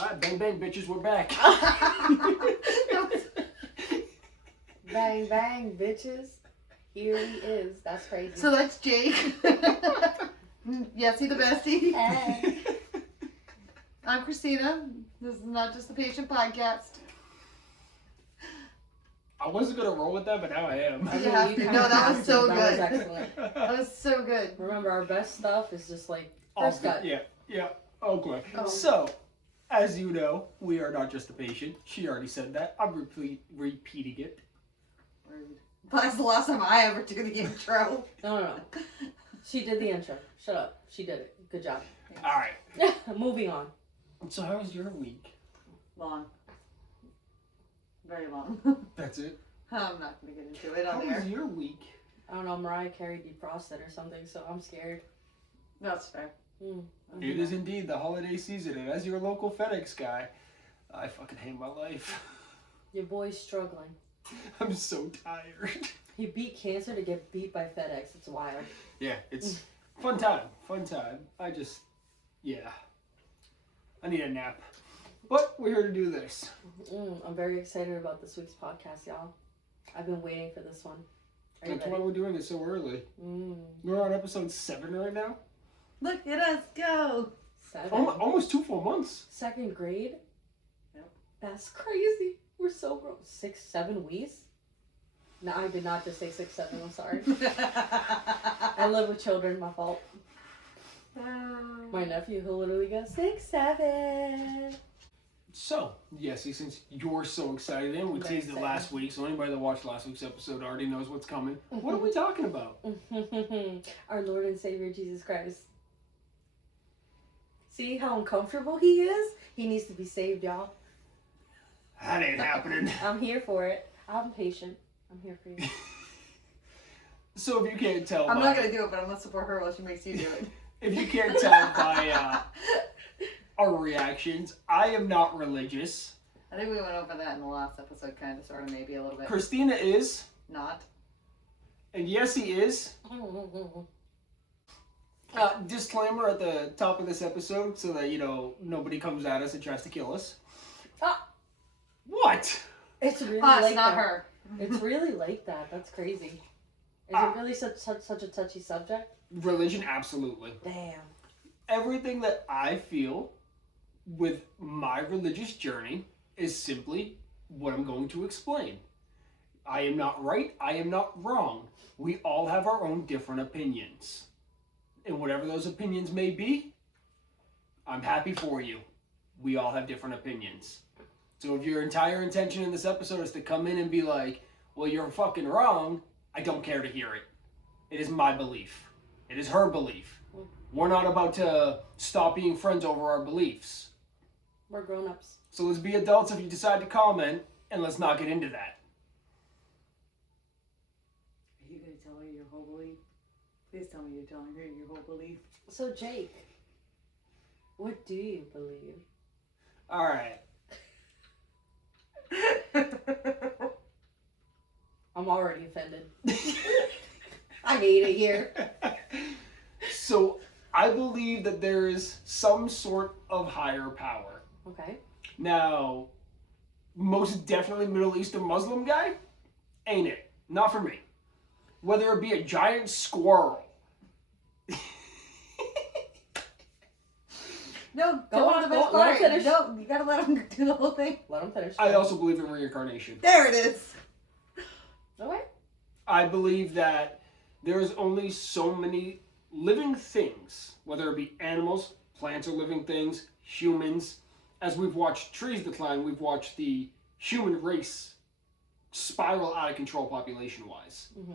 Alright, bang bang bitches, we're back. Bang bang bitches. Here he is. That's crazy. So that's Jake. Yessi the bestie. Hey. I'm Christina. This is Not Just the Patient podcast. I wasn't gonna roll with that, but now I am. I mean, You have to. kinda No, that have was to. so That good. was excellent. That was so good. Remember, our best stuff is just like Oh, first cut. Yeah. Okay. Oh. So, as you know, we are not just a patient. She already said that. I'm repeating it. But that's the last time I ever do the intro. No. She did the intro. Shut up. She did it. Good job. Alright. Moving on. So how was your week? Long. Very long. That's it? I'm not going to get into it How on was there. your week? I don't know. Mariah Carey defrosted or something, so I'm scared. That's fair. It is indeed the holiday season, and as your local FedEx guy, I fucking hate my life. Your boy's struggling. I'm so tired. He beat cancer to get beat by FedEx. It's wild. Yeah, it's fun time. I need a nap. But we're here to do this. I'm very excited about this week's podcast, y'all. I've been waiting for this one. Are you That's why ready? we're doing it so early. We're on episode 7 right now. Look at us go. 7? Almost 2 full months. Second grade? Yep. That's crazy. We're so grown. 6, 7 weeks? No, I did not just say 6, 7. I'm sorry. I live with children. My fault. My nephew, who literally goes 6, 7. So, Yessi, since you're so excited, and we Very teased it excited. last week, so anybody that watched last week's episode already knows what's coming. What are we talking about? Our Lord and Savior Jesus Christ. See how uncomfortable he is? He needs to be saved, y'all. That ain't happening. I'm here for it. I'm patient. I'm here for you. So if you can't tell, I'm not going to do it, but I'm going to support her while she makes you do it. If you can't tell by our reactions, I am not religious. I think we went over that in the last episode, kind of, sort of, maybe a little bit. Christina is, Not. and Yessi is. Disclaimer at the top of this episode, so that nobody comes at us and tries to kill us. What? It's really Us, like not that. her. It's really like that. That's crazy. Is it really such a touchy subject? Religion, absolutely. Damn. Everything that I feel with my religious journey is simply what I'm going to explain. I am not right. I am not wrong. We all have our own different opinions. And whatever those opinions may be, I'm happy for you. We all have different opinions. So if your entire intention in this episode is to come in and be like, well, you're fucking wrong, I don't care to hear it. It is my belief. It is her belief. We're not about to stop being friends over our beliefs. We're grown-ups. So let's be adults if you decide to comment, and let's not get into that. Are you going to tell her your whole belief? Please tell me you're telling her your whole belief. So, Jake, what do you believe? All right. I'm already offended. I hate it here. So I believe that there is some sort of higher power. Okay. Now, most definitely Middle Eastern Muslim guy, ain't it? Not for me. Whether it be a giant squirrel. No, Go go on, on the best go on, let part. him finish. No, you gotta let him do the whole thing. Let him finish. I also believe in reincarnation. There it is. Okay. I believe that there is only so many living things, whether it be animals, plants are living things, humans. As we've watched trees decline, we've watched the human race spiral out of control population-wise. Mm-hmm.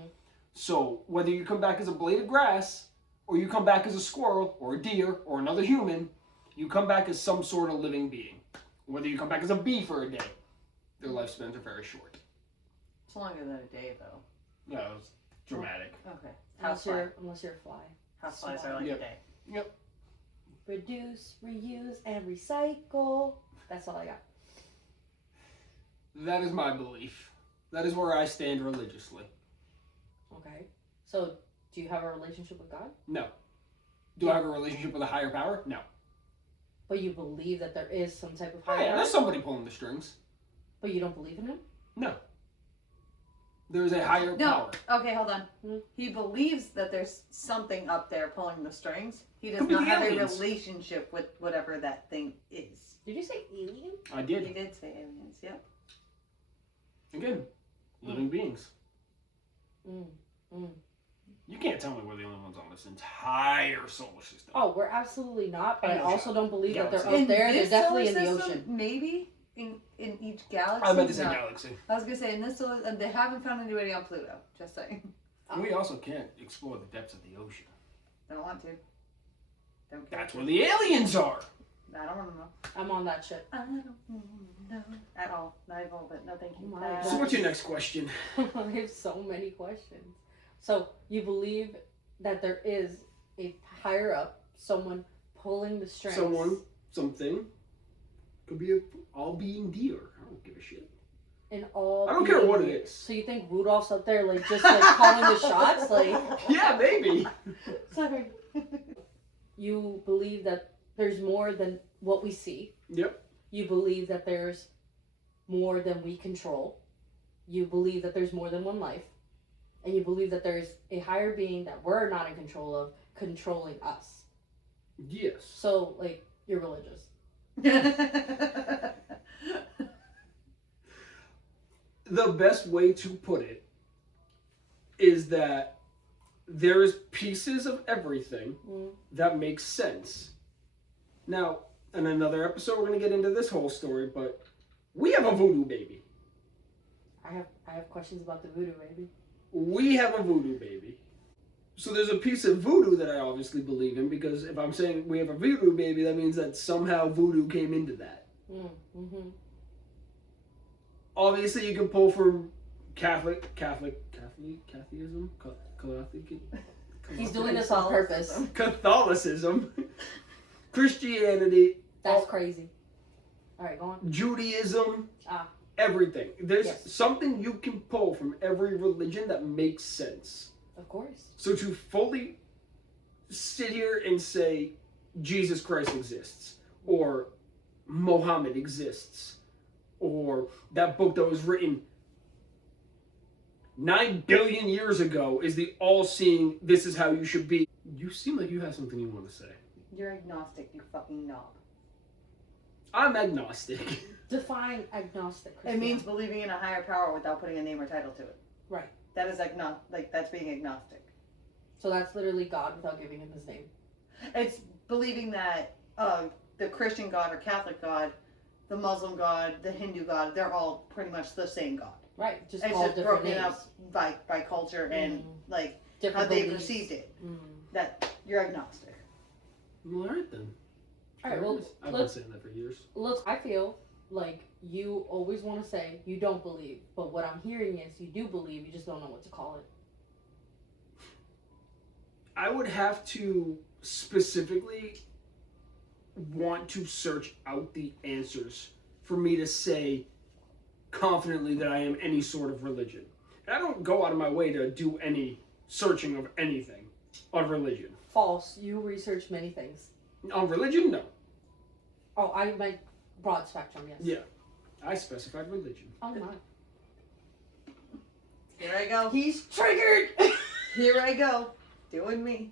So whether you come back as a blade of grass, or you come back as a squirrel, or a deer, or another human, you come back as some sort of living being. Whether you come back as a bee for a day, their lifespans are very short. It's longer than a day, though. No, it's dramatic. Okay. Unless you're a fly. Houseflies are like Yep. a day. Yep. Reduce, reuse, and recycle. That's all I got. That is my belief. That is where I stand religiously. Okay. So, do you have a relationship with God? No. Do I have a relationship with a higher power? No. But you believe that there is some type of Oh, higher yeah, power? there's somebody pulling the strings. But you don't believe in him? No. There's a higher power. Okay, hold on. Hmm. He believes that there's something up there pulling the strings. He does Could be not the have aliens. a relationship with whatever that thing is. Did you say alien? I He did. did say aliens, yep. Again, living beings. Mm. Mm. You can't tell me we're the only ones on this entire solar system. Oh, we're absolutely not. But I No also shot. don't believe that they're Galaxy. out there. They're this definitely in solar the system, ocean. Maybe in each galaxy. I meant to say No. galaxy. I was gonna say in this solar, they haven't found anybody on Pluto. Just saying. Oh. We also can't explore the depths of the ocean. Don't want to. Don't care. That's where the aliens are. I don't want to know. I'm on that shit. I don't know at all. Not even a little bit. No, thank you. Oh my So what's your next question? I have so many questions. So you believe that there is a higher up, someone pulling the strings. Someone, something. Could be a all-being deer. I don't give a shit. And all. I don't care what it being- is. So you think Rudolph's up there, like just like calling the shots, like? Yeah, maybe. Sorry. You believe that there's more than what we see. Yep. You believe that there's more than we control. You believe that there's more than one life. And you believe that there's a higher being that we're not in control of, controlling us. Yes. So, like, you're religious. The best way to put it is that there's pieces of everything that make sense. Now, in another episode, we're going to get into this whole story, but we have a voodoo baby. I have questions about the voodoo, baby. We have a voodoo baby. So there's a piece of voodoo that I obviously believe in, because if I'm saying we have a voodoo baby, that means that somehow voodoo came into that. Mm-hmm. Obviously, you can pull from Catholicism. He's doing this on purpose. Catholicism, Christianity, That's crazy. All right, go on. Judaism, Ah. everything. There's Yes. something you can pull from every religion that makes sense. Of course. So to fully sit here and say Jesus Christ exists, or Mohammed exists, or that book that was written 9 billion years ago is the all-seeing, this is how you should be. You seem like you have something you want to say. You're agnostic, you fucking knob. I'm agnostic. Define agnostic. It Christina. means believing in a higher power without putting a name or title to it. Right. That is that's being agnostic. So that's literally God without giving him his name. It's believing that the Christian God or Catholic God, the Muslim God, the Hindu God, they're all pretty much the same God. Right. Just It's all just different broken names. up by culture and like Different how they beliefs. perceived it. Mm. That you're agnostic. All right then. All right. Well, I've been let's saying that for years. I feel like you always want to say you don't believe, but what I'm hearing is you do believe. You just don't know what to call it. I would have to specifically want to search out the answers for me to say confidently that I am any sort of religion. And I don't go out of my way to do any searching of anything on religion. False. You research many things. On religion, no. Oh, I meant broad spectrum. Yes. Yeah. I specified religion. Oh my. Here I go. He's triggered. Here I go. Doing me.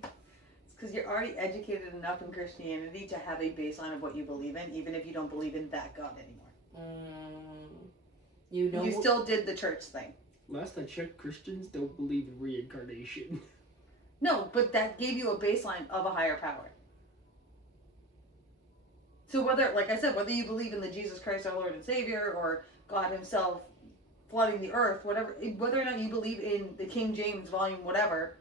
It's because you're already educated enough in Christianity to have a baseline of what you believe in, even if you don't believe in that God anymore. You know. You still did the church thing. Last I checked, Christians don't believe in reincarnation. No, but that gave you a baseline of a higher power. So whether, like I said, whether you believe in the Jesus Christ our Lord and Savior or God himself flooding the earth, whatever, whether or not you believe in the King James volume, whatever,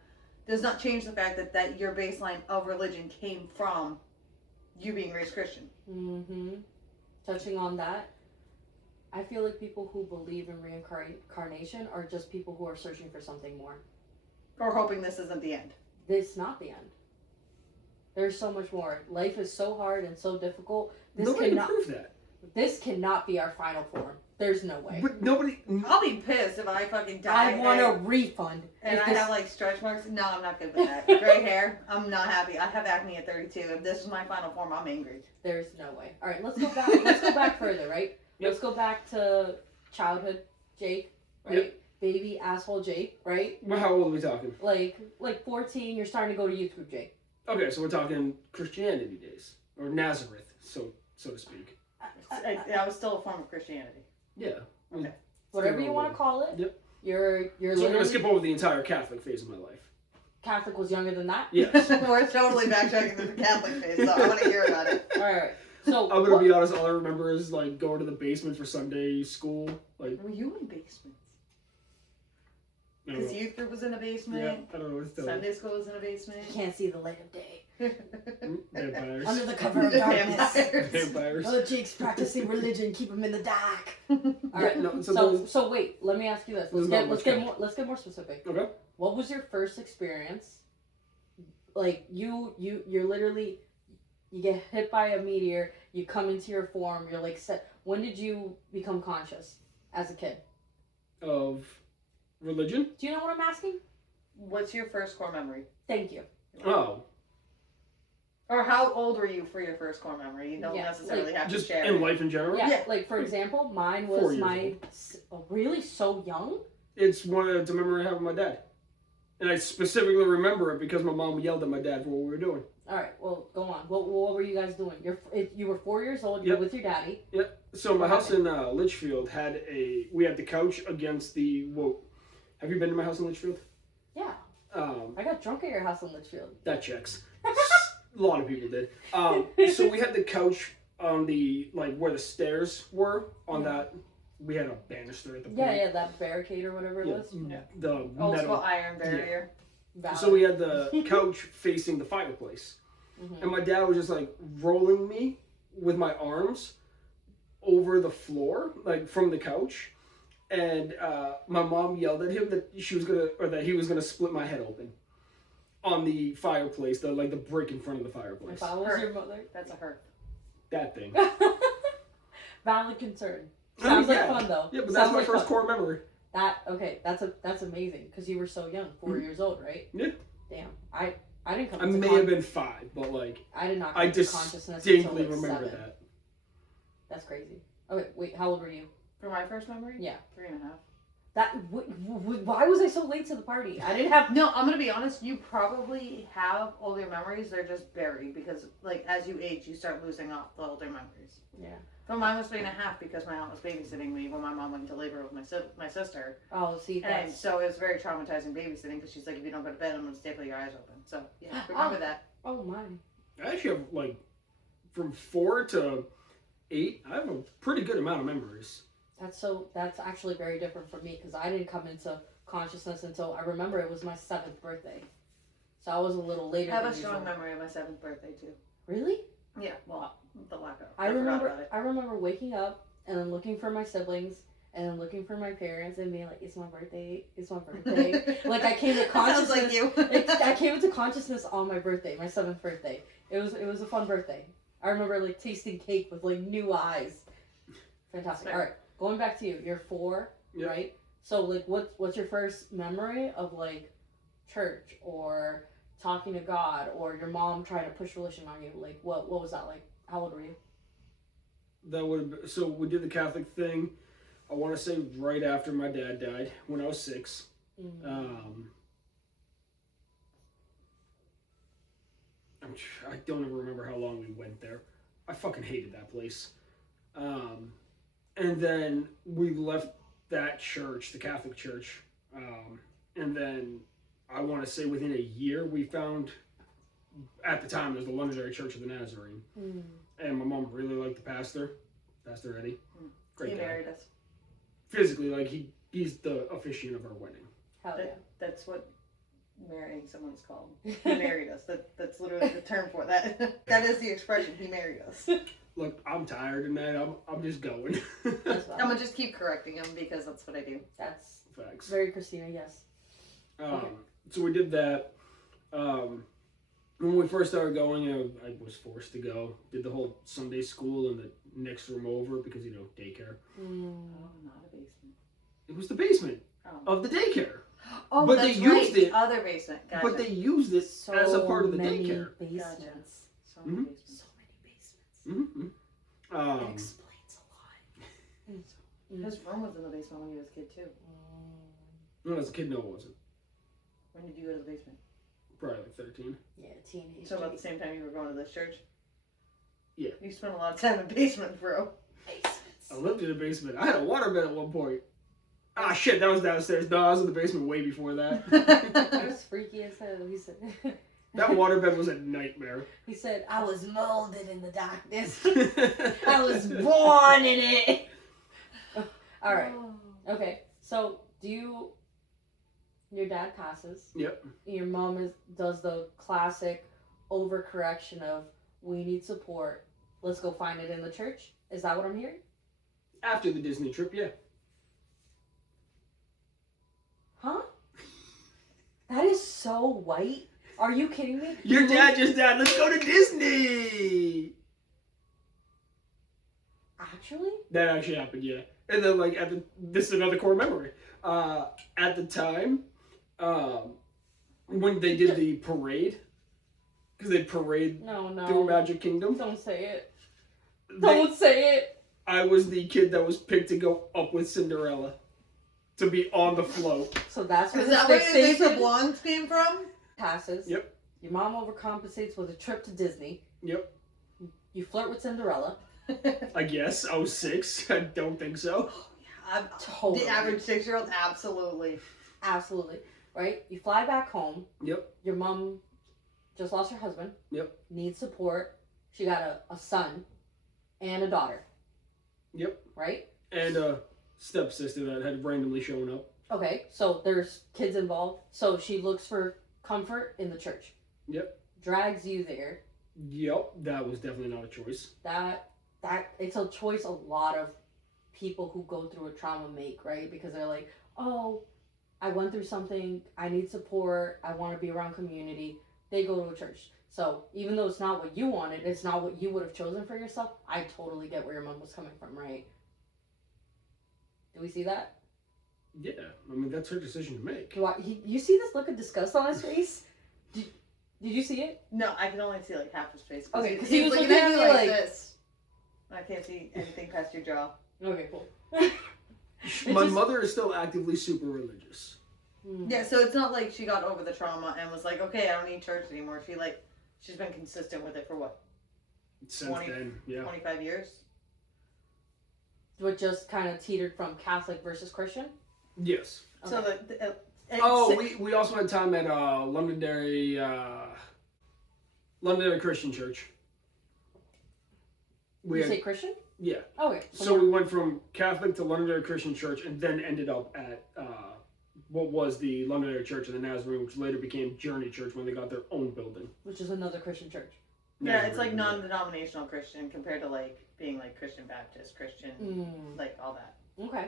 does not change the fact that your baseline of religion came from you being raised Christian. Mm-hmm. Touching on that, I feel like people who believe in reincarnation are just people who are searching for something more. Or hoping this isn't the end. It's not the end. There's so much more. Life is so hard and so difficult. This Nobody can cannot. prove that. This cannot be our final form. There's no way. But nobody. I'll be pissed if I fucking die. I want a refund. And If I this- have like stretch marks. No, I'm not good with that. Gray hair. I'm not happy. I have acne at 32. If this is my final form, I'm angry. There's no way. All right, let's go back. Let's go back further, right? Yep. Let's go back to childhood, Jake, right? Yep. Baby asshole Jake, right? Well, how old are we talking? Like 14. You're starting to go to youth group, Jake. Okay, so we're talking Christianity days or Nazareth, so to speak. I was still a form of Christianity. Yeah. Okay. Whatever Still you want to call it. Yep. You're So we're literally gonna skip over the entire Catholic phase of my life. Catholic was younger than that. Yes. We're totally backtracking to the Catholic phase, so I want to hear about it. All right. So I'm gonna be honest. All I remember is like going to the basement for Sunday school. Like, Were you in basements? I don't Because know. youth group was in a Yeah, basement. I don't know what to tell you. Sunday school was in a basement. you can't see the light of day. Vampires. Under the cover of darkness. Vampires. Vampires. Oh, Jake's practicing religion. Keep him in the dark. All right. Yeah, no, so So, those- so wait. Let me ask you this. There's not much Let's get more specific. Okay. What was your first experience? Like you're literally, you get hit by a meteor. You come into your form. You're like set. When did you become conscious as a kid? Of religion? Do you know what I'm asking? What's your first core memory? Thank you. Oh, Or how old were you for your first core memory? You don't Yeah, necessarily have to just share. in life in general. Yeah. Yeah. Like for example, mine 4 was years really so young. It's it's a memory I have of my dad, and I specifically remember it because my mom yelled at my dad for what we were doing. All right. Well, go on. What were you guys doing? You were 4 years old. Yep. You're with your daddy. So my What house in Litchfield we had the couch against the. Whoa, have you been to my house in Litchfield? Yeah. Um, I got drunk at your house in Litchfield. that checks. A lot of people did. So we had the couch on the where the stairs were on Yeah. that. We had a banister at the point. Yeah, that barricade or whatever it Yeah, was. the Old metal. school iron barrier. Valid. So we had the couch facing the fireplace. Mhm. And my dad was just like rolling me with my arms over the floor, like from the couch. And my mom yelled at him that that he was gonna split my head open on the fireplace, the brick in front of the fireplace. If I was your mother, That's a hurt. That thing. valid concern. I mean, Sounds like yeah. fun though. Yeah, but Sounds that's my like first fun. core memory. That's amazing because you were so young, 4 years old, right? Yeah. Damn, I didn't come. I into may have been 5, but I did not. I Come into consciousness distinctly until like remember 7. that. That's crazy. Okay, wait. How old were you? For my first memory? Yeah. 3.5. Why was I so late to the party? I didn't have. No, I'm gonna be honest. You probably have older memories. They're just buried because, as you age, you start losing off the older memories. Yeah. But mine was 3.5 because my aunt was babysitting me when my mom went into labor with my sister, Oh, see, and that's. so it was very traumatizing babysitting because she's like, if you don't go to bed, I'm gonna staple your eyes open. So yeah, remember that. Oh my. I actually have from 4 to 8. I have a pretty good amount of memories. That's actually very different from me because I didn't come into consciousness until I remember it was my 7th birthday. So I was a little later. I have than a strong usual. memory of my 7th birthday too. Really? Yeah, well, the lack of. I forgot remember about it. I remember waking up and then looking for my siblings and then looking for my parents and being like, it's my birthday. Like I came to consciousness. Sounds like you. I came into consciousness on my birthday, my 7th birthday. It was a fun birthday. I remember tasting cake with new eyes. Fantastic. Right. All right, going back to you. You're 4, Yep. right? So what's your first memory of church or talking to God or your mom trying to push religion on you? What was that like? How old were you? That would have been, so we did the Catholic thing. I want to say right after my dad died when I was 6. I don't even remember how long we went there. I fucking hated that place. And then we left that church, the Catholic church, and then I want to say within a year we found, at the time, there's the Londonderry Church of the Nazarene. And my mom really liked the pastor, Pastor Eddie. Great He guy. married us. Physically, he's the officiant of our wedding. Hell yeah. That's what marrying someone is called. He married us. That's literally the term for that. That is the expression. He married us. Look, I'm tired tonight. I'm just going. That's I'm gonna just keep correcting him because that's what I do. That's Facts. very Christina, yes. So we did that. When we first started going, I was forced to go. Did the whole Sunday school in the next room over because, daycare. Oh, not a basement. It was the basement Oh. of the daycare. Oh, But that's they right. used it- The other basement. Gotcha. But they used it So as a part of the many daycare. basements. So many basements. So many basements. Mm-hmm. It explains a lot. His room was in the basement when he was a kid too. When I was a kid, no, it wasn't. When did you go to the basement? Probably like 13. Yeah, teenage. So about the same time you were going to this church? Yeah. You spent a lot of time in basements, bro. basements. I lived in a basement. I had a waterbed at one point. Ah, shit, that was downstairs. No, I was in the basement way before that. That was freaky as hell. He said. That waterbed was a nightmare. He said, "I was molded in the darkness. I was born in it." All right. Okay. So, your dad passes. Yep. Your mom does the classic overcorrection of, we need support. Let's go find it in the church. Is that what I'm hearing? After the Disney trip, yeah. Huh? That is so white. Are you kidding me? Your dad just died. Let's go to Disney. Actually? That actually happened, yeah. And then, this is another core memory. At the time, when they did the parade, because they parade No. through Magic Kingdom, Don't say it. they- Don't say it. I was the kid that was picked to go up with Cinderella, to be on the float. So that's where Is the that where the fixation blondes came from? passes. Yep. Your mom overcompensates with a trip to Disney. Yep. You flirt with Cinderella. I guess. I was 6. I don't think so. Totally. The average 6-year-old, absolutely. Absolutely. Right? You fly back home. Yep. Your mom just lost her husband. Yep. Needs support. She got a son and a daughter. Yep. Right? And a stepsister that had randomly shown up. Okay, so there's kids involved. So she looks for comfort in the church. Yep. Drags you there. Yep. That was definitely not a choice. That it's a choice a lot of people who go through a trauma make, right? Because they're like, oh, I went through something, I need support, I want to be around community. They go to a church. So even though it's not what you wanted, it's not what you would have chosen for yourself, I totally get where your mom was coming from, right? Do we see that? Yeah. I mean, that's her decision to make. You see this look of disgust on his face? Did you see it? No, I can only see like half his face. Okay, because he was looking at me like this. I can't see anything past your jaw. Okay, cool. My mother is still actively super religious. Yeah, so it's not like she got over the trauma and was like, okay, I don't need church anymore. She's been consistent with it for what? Since 20, then, yeah. 25 years? What just kind of teetered from Catholic versus Christian? Yes. Okay. So We also had time at Londonderry Christian Church. You say Christian? Yeah. Okay. So we went from Catholic to Londonderry Christian Church, and then ended up at what was the Londonderry Church of the Nazarene, which later became Journey Church when they got their own building. Which is another Christian church. yeah, it's like non-denominational Christian compared to like being like Christian Baptist, Christian, like all that. Okay.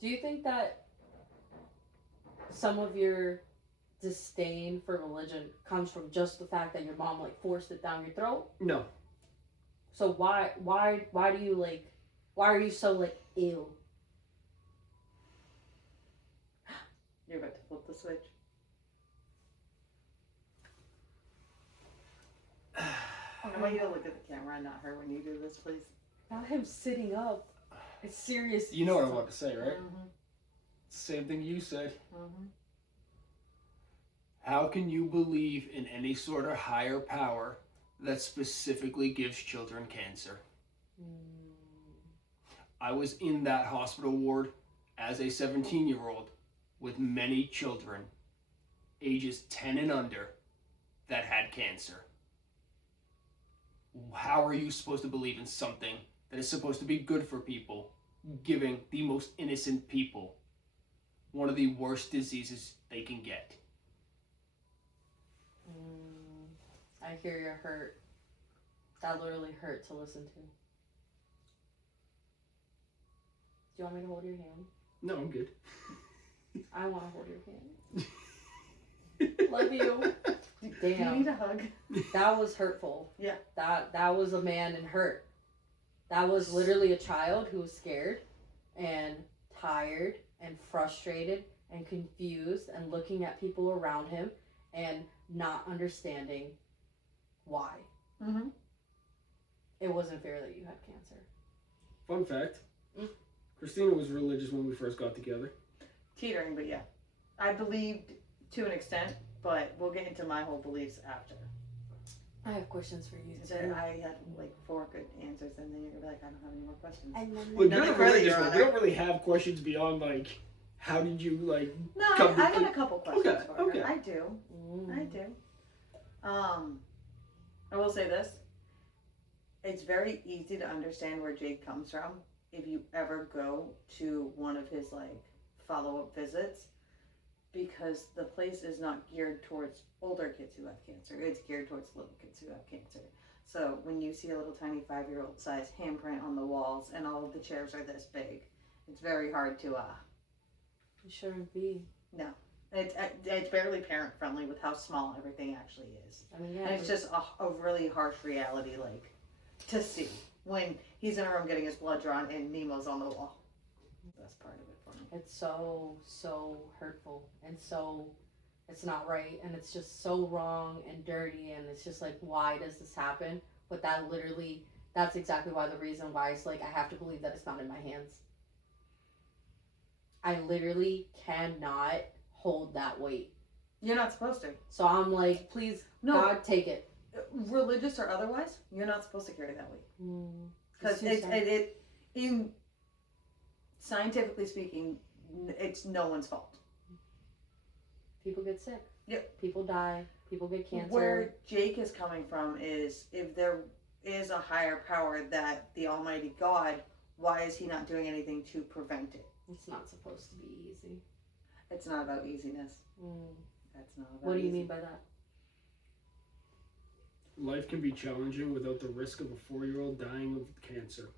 Do you think that some of your disdain for religion comes from just the fact that your mom like forced it down your throat? No. So why do you like, why are you so like, ew? You're about to flip the switch. I want you to look at the camera and not her when you do this, please. Not him sitting up. It's serious. You know what I want to say, right? Mm-hmm. Same thing you said. Mm-hmm. How can you believe in any sort of higher power that specifically gives children cancer? I was in that hospital ward as a 17-year-old with many children, ages 10 and under, that had cancer. How are you supposed to believe in something that is supposed to be good for people, giving the most innocent people one of the worst diseases they can get? I hear you're hurt. That literally hurt to listen to. Do you want me to hold your hand? No, I'm good. I want to hold your hand. Love you. Do you Damn. need a hug? That was hurtful. Yeah. That was a man in hurt. That was literally a child who was scared and tired and frustrated and confused and looking at people around him and not understanding why. Mm-hmm. It wasn't fair that you had cancer. Fun fact. Christina was religious when we first got together. Teetering, but yeah. I believed to an extent, but we'll get into my whole beliefs after. I have questions for you So too. I had like 4 good answers, and then you're gonna be like, I don't have any more questions. And then Well, Nothing you're further, religious Your one. We Honor. don't really have questions beyond like, how did you like? No, Come I to- got a couple questions Okay, for her. okay. I do. I do. I will say this. It's very easy to understand where Jake comes from if you ever go to one of his like follow-up visits, because the place is not geared towards older kids who have cancer. It's geared towards little kids who have cancer. So when you see a little tiny 5-year-old size handprint on the walls and all of the chairs are this big, it's very hard to It shouldn't be. no. It's barely parent friendly with how small everything actually is. I mean, yeah. And it's just a really harsh reality, like, to see when he's in a room getting his blood drawn and Nemo's on the wall. That's part of it for me. It's so hurtful and so it's not right and it's just so wrong and dirty and it's just like, why does this happen? But that's exactly why the reason why it's like I have to believe that it's not in my hands. I literally cannot hold that weight. You're not supposed to. So I'm like, please, No. God, take it. Religious or otherwise, you're not supposed to carry that weight. Because too sad. in scientifically speaking, it's no one's fault. People get sick. Yep. People die. People get cancer. Where Jake is coming from is if there is a higher power that the Almighty God, why is he not doing anything to prevent it? It's not supposed to be easy. It's not about easiness. That's not about What do you easy. mean by that? Life can be challenging without the risk of a 4-year-old dying of cancer.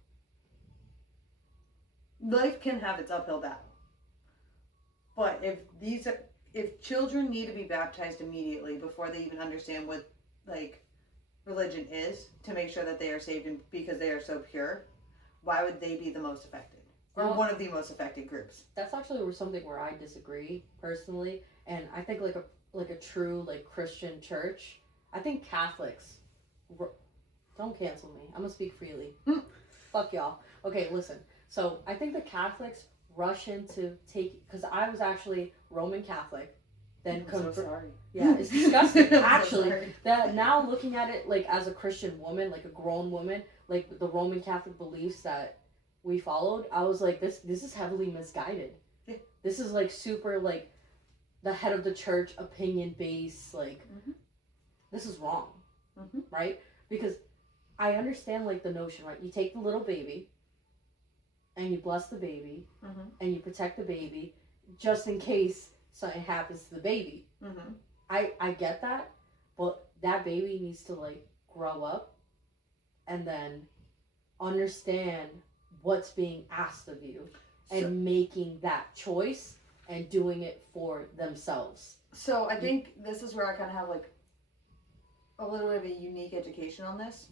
Life can have its uphill battle. But if children need to be baptized immediately before they even understand what like religion is, to make sure that they are saved and because they are so pure, why would they be the most affected? Or Well, one of the most affected groups? That's actually something where I disagree personally, and I think like a true like Christian church. I think Catholics. Don't cancel me. I'm gonna speak freely. Fuck y'all. Okay, listen. So I think the Catholics rush into because I was actually Roman Catholic, then I'm so sorry. Yeah, it's disgusting. I'm so Actually, sorry. that now looking at it like as a Christian woman, like a grown woman, like the Roman Catholic beliefs that we followed, I was like, this is heavily misguided. Yeah. This is like super like the head of the church opinion based, like this is wrong. Right? Because I understand like the notion, right? You take the little baby and you bless the baby and you protect the baby just in case something happens to the baby. I get that, but that baby needs to like grow up and then understand what's being asked of you and making that choice and doing it for themselves. So I think this is where I kind of have like a little bit of a unique education on this.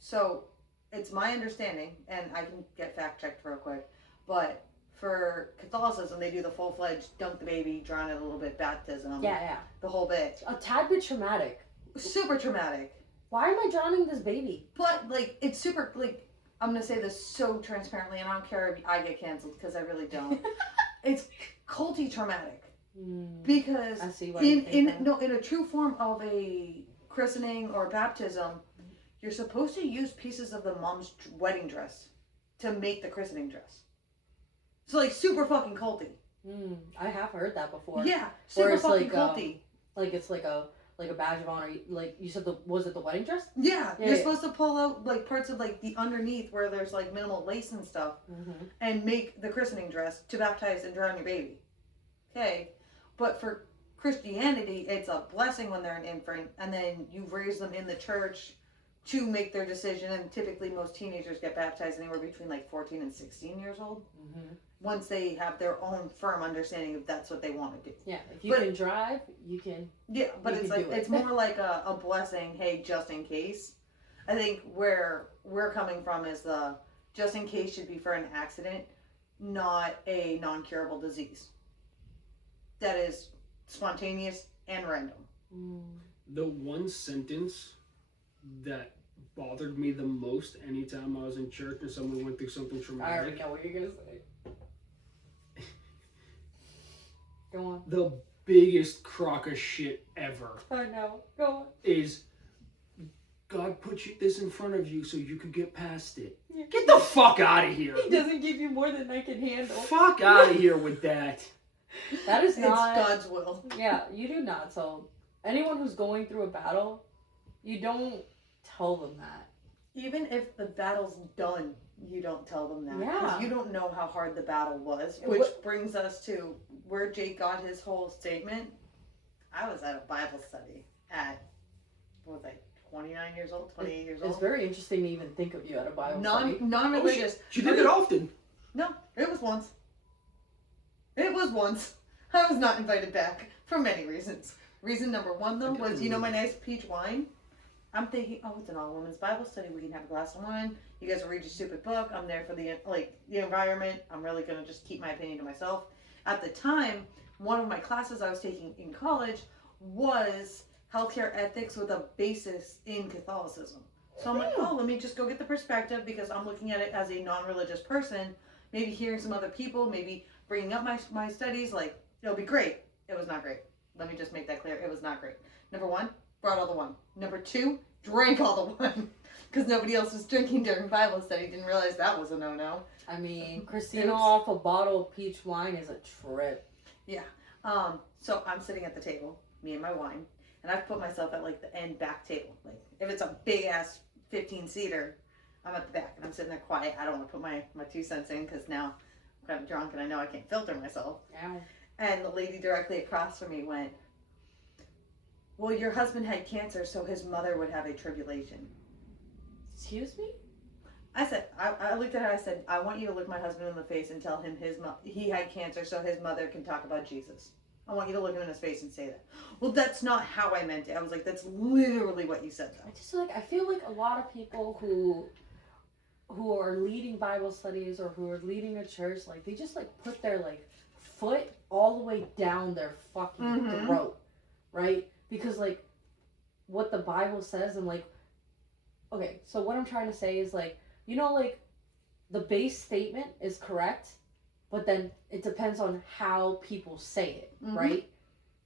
So it's my understanding, and I can get fact checked real quick, but for Catholicism, they do the full-fledged dunk the baby, drown it a little bit, baptism. Yeah. The whole bit. A tad bit traumatic. Super traumatic. Why am I drowning this baby? But, like, it's super, like, I'm going to say this so transparently, and I don't care if I get canceled, because I really don't. It's culty traumatic. Because I see why you think that. in a true form of a christening or baptism, you're supposed to use pieces of the mom's wedding dress to make the christening dress. So like super fucking culty. I have heard that before. Yeah, super fucking like, culty. Like it's like a badge of honor. Like you said, was it the wedding dress? Yeah, you're supposed to pull out like parts of like the underneath where there's like minimal lace and stuff, and make the christening dress to baptize and drown your baby. Okay, but for Christianity, it's a blessing when they're an infant, and then you raise them in the church to make their decision. And typically most teenagers get baptized anywhere between like 14 and 16 years old. Mm-hmm. Once they have their own firm understanding if that's what they want to do. Yeah, if you can drive, you can. Yeah, but you it's can like do it. it's more like a blessing. Hey, just in case. I think where we're coming from is the just in case should be for an accident, not a non-curable disease. That is spontaneous and random. The one sentence that bothered me the most anytime I was in church and someone went through something I traumatic. already know what you're gonna say. Go on. The biggest crock of shit ever I know. Go on. is God put this in front of you so you could get past it. Yeah. Get the fuck out of here. He doesn't give you more than I can handle. Fuck out of here with that. That is not God's will. Yeah, you do not. So anyone who's going through a battle, you don't tell them that. Even if the battle's done, you don't tell them that. Yeah. Because you don't know how hard the battle was. And Which brings us to where Jake got his whole statement. I was at a Bible study at, what was I, 29 years old, 28 years old? It's very interesting to even think of you at a Bible study. Non-religious. She did it often. No, it was once. It was once. I was not invited back for many reasons. Reason number one, though, was, you know my nice peach wine? I'm thinking, oh, it's an all-women's Bible study. We can have a glass of wine. You guys will read your stupid book. I'm there for the environment. I'm really going to just keep my opinion to myself. At the time, one of my classes I was taking in college was healthcare ethics with a basis in Catholicism. So I'm like, oh, let me just go get the perspective because I'm looking at it as a non-religious person. Maybe hearing some other people, maybe bringing up my studies, like, it'll be great. It was not great. Let me just make that clear. It was not great. Number one, brought all the wine. Number two, drank all the wine. Because nobody else was drinking during Bible study. Didn't realize that was a no-no. I mean, Christina off a bottle of peach wine is a trip. Yeah. So I'm sitting at the table, me and my wine, and I've put myself at like the end back table. Like if it's a big ass 15-seater, I'm at the back and I'm sitting there quiet. I don't want to put my 2 cents in because now I'm kind of drunk and I know I can't filter myself. Ow. And the lady directly across from me went, well, your husband had cancer, so his mother would have a tribulation. Excuse me? I said, I looked at her, I said, I want you to look my husband in the face and tell him he had cancer so his mother can talk about Jesus. I want you to look him in his face and say that. Well, that's not how I meant it. I was like, that's literally what you said, though. I feel like a lot of people who are leading Bible studies or who are leading a church, like, they just, like, put their, like, foot all the way down their fucking throat, right? Because, like, what the Bible says and, like, okay, so what I'm trying to say is, like, you know, like, the base statement is correct, but then it depends on how people say it, right?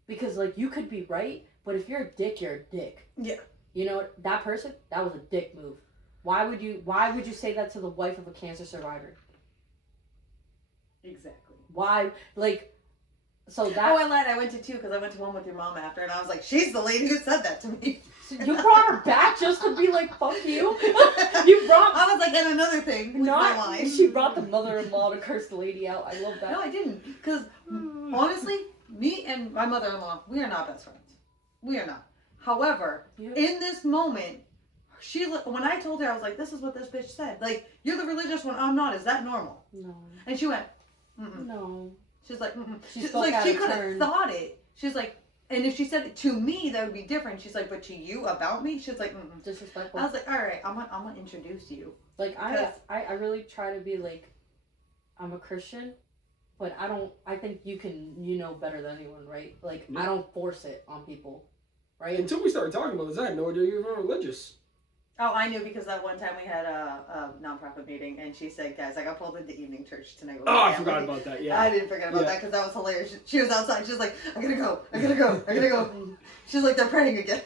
Because, like, you could be right, but if you're a dick, you're a dick. Yeah. You know, that person, that was a dick move. Why would you say that to the wife of a cancer survivor? Exactly. Why, like, so that... Oh, I lied. I went to 2 because I went to one with your mom after, and I was like, she's the lady who said that to me. So you brought her back just to be like, fuck you? You brought... I was like, and another thing with my line. She brought the mother-in-law to curse the lady out. I love that. No, I didn't. Because, honestly, me and my mother-in-law, we are not best friends. We are not. However, in this moment, when I told her, I was like, this is what this bitch said. Like, you're the religious one, I'm not. Is that normal? No. And she went, mm-mm. No. She's like, mm-mm. She's like, she could have thought it. She's like, and if she said it to me, that would be different. She's like, but to you, about me? She's like, mm-mm. Disrespectful. I was like, all right, I'm gonna introduce you. Like, I really try to be like, I'm a Christian, but I think you know better than anyone, right? Like, I don't force it on people, right? Until we started talking about this, I had no idea you were religious. Oh, I knew because that one time we had a nonprofit meeting, and she said, guys, I got pulled into evening church tonight. Oh, I forgot about that, yeah. I didn't forget about that because that was hilarious. She was outside. She was like, I gotta go. She's like, they're praying again.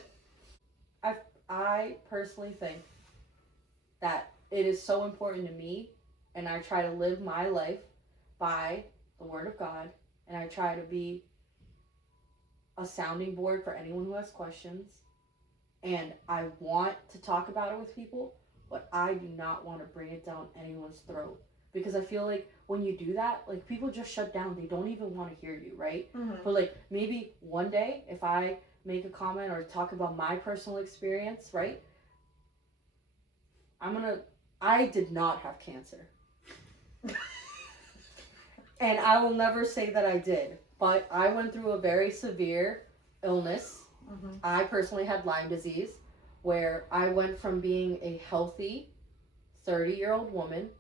I personally think that it is so important to me, and I try to live my life by the Word of God, and I try to be a sounding board for anyone who has questions. And I want to talk about it with people, but I do not want to bring it down anyone's throat. Because I feel like when you do that, like, people just shut down. They don't even want to hear you, right? Mm-hmm. But, like, maybe one day, if I make a comment or talk about my personal experience, right? I did not have cancer. And I will never say that I did. But I went through a very severe illness. Mm-hmm. I personally had Lyme disease, where I went from being a healthy 30-year-old woman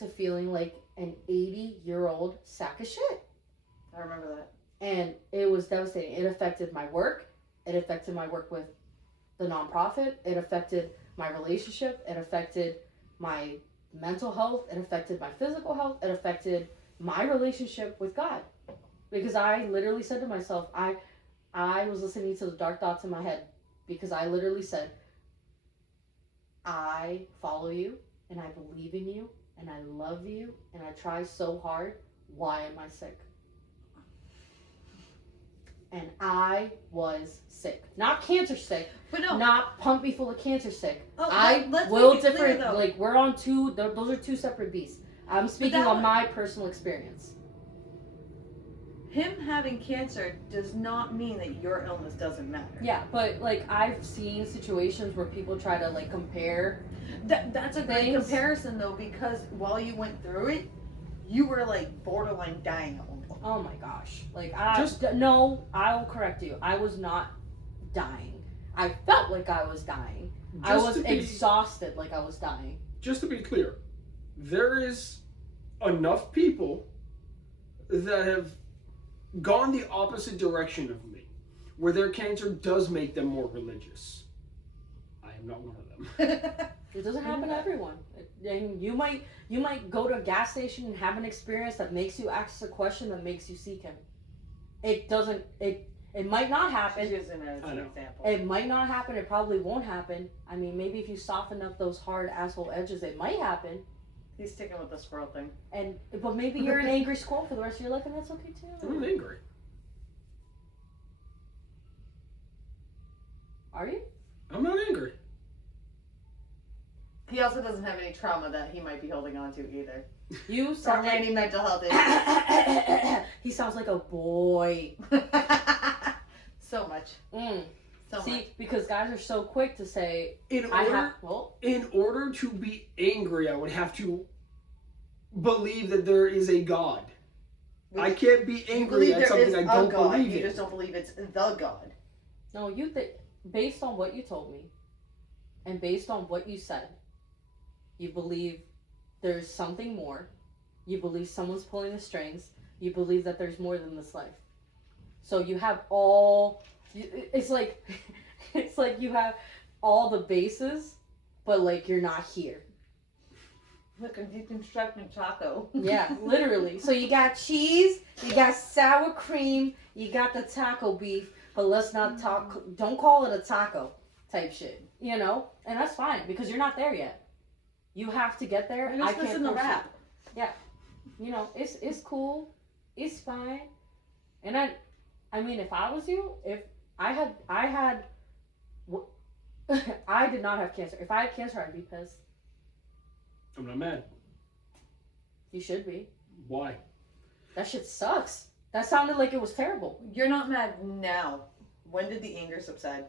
to feeling like an 80-year-old sack of shit. I remember that. And it was devastating. It affected my work. It affected my work with the nonprofit. It affected my relationship. It affected my mental health. It affected my physical health. It affected my relationship with God. Because I literally said to myself, I was listening to the dark thoughts in my head, because I literally said, I follow you and I believe in you and I love you and I try so hard. Why am I sick? And I was sick. Not cancer sick. But no. Not pump me full of cancer sick. Oh, let's will make it different. Clear, like, we're on two. Those are two separate beasts. I'm speaking on my personal experience. Him having cancer does not mean that your illness doesn't matter. Yeah, but like I've seen situations where people try to like compare. That's a great comparison though, because while you went through it, you were like borderline dying at one point. Oh my gosh! Like no, I will correct you. I was not dying. I felt like I was dying. I was exhausted, like I was dying. Just to be clear, there is enough people that have gone the opposite direction of me, where their cancer does make them more religious. I am not one of them. It doesn't happen to everyone. And you might go to a gas station and have an experience that makes you ask a question that makes you seek him. It doesn't. It might not happen. Just an example. It might not happen. It probably won't happen. I mean, maybe if you soften up those hard asshole edges, it might happen. He's sticking with the squirrel thing. But maybe you're an angry squirrel for the rest of your life, and that's okay too. I'm angry. Are you? I'm not angry. He also doesn't have any trauma that he might be holding on to either. You sound or any mental health issues. He sounds like a boy. So much. So See, much. because guys are so quick to say, in order to be angry, I would have to believe that there is a God. I can't be angry at something I don't believe in. You just don't believe it's the God. No, based on what you told me, and based on what you said, you believe there's something more. You believe someone's pulling the strings. You believe that there's more than this life. So you have it's like you have all the bases, but like you're not here. Look, a deconstructing taco. Yeah, literally. So you got cheese, you got sour cream, you got the taco beef, but let's not talk. Don't call it a taco type shit, you know? And that's fine because you're not there yet. You have to get there. I can't the rap. Yeah, you know, it's cool, it's fine, and I mean, if I was you, if I did not have cancer. If I had cancer, I'd be pissed. I'm not mad. You should be. Why? That shit sucks. That sounded like it was terrible. You're not mad now. When did the anger subside?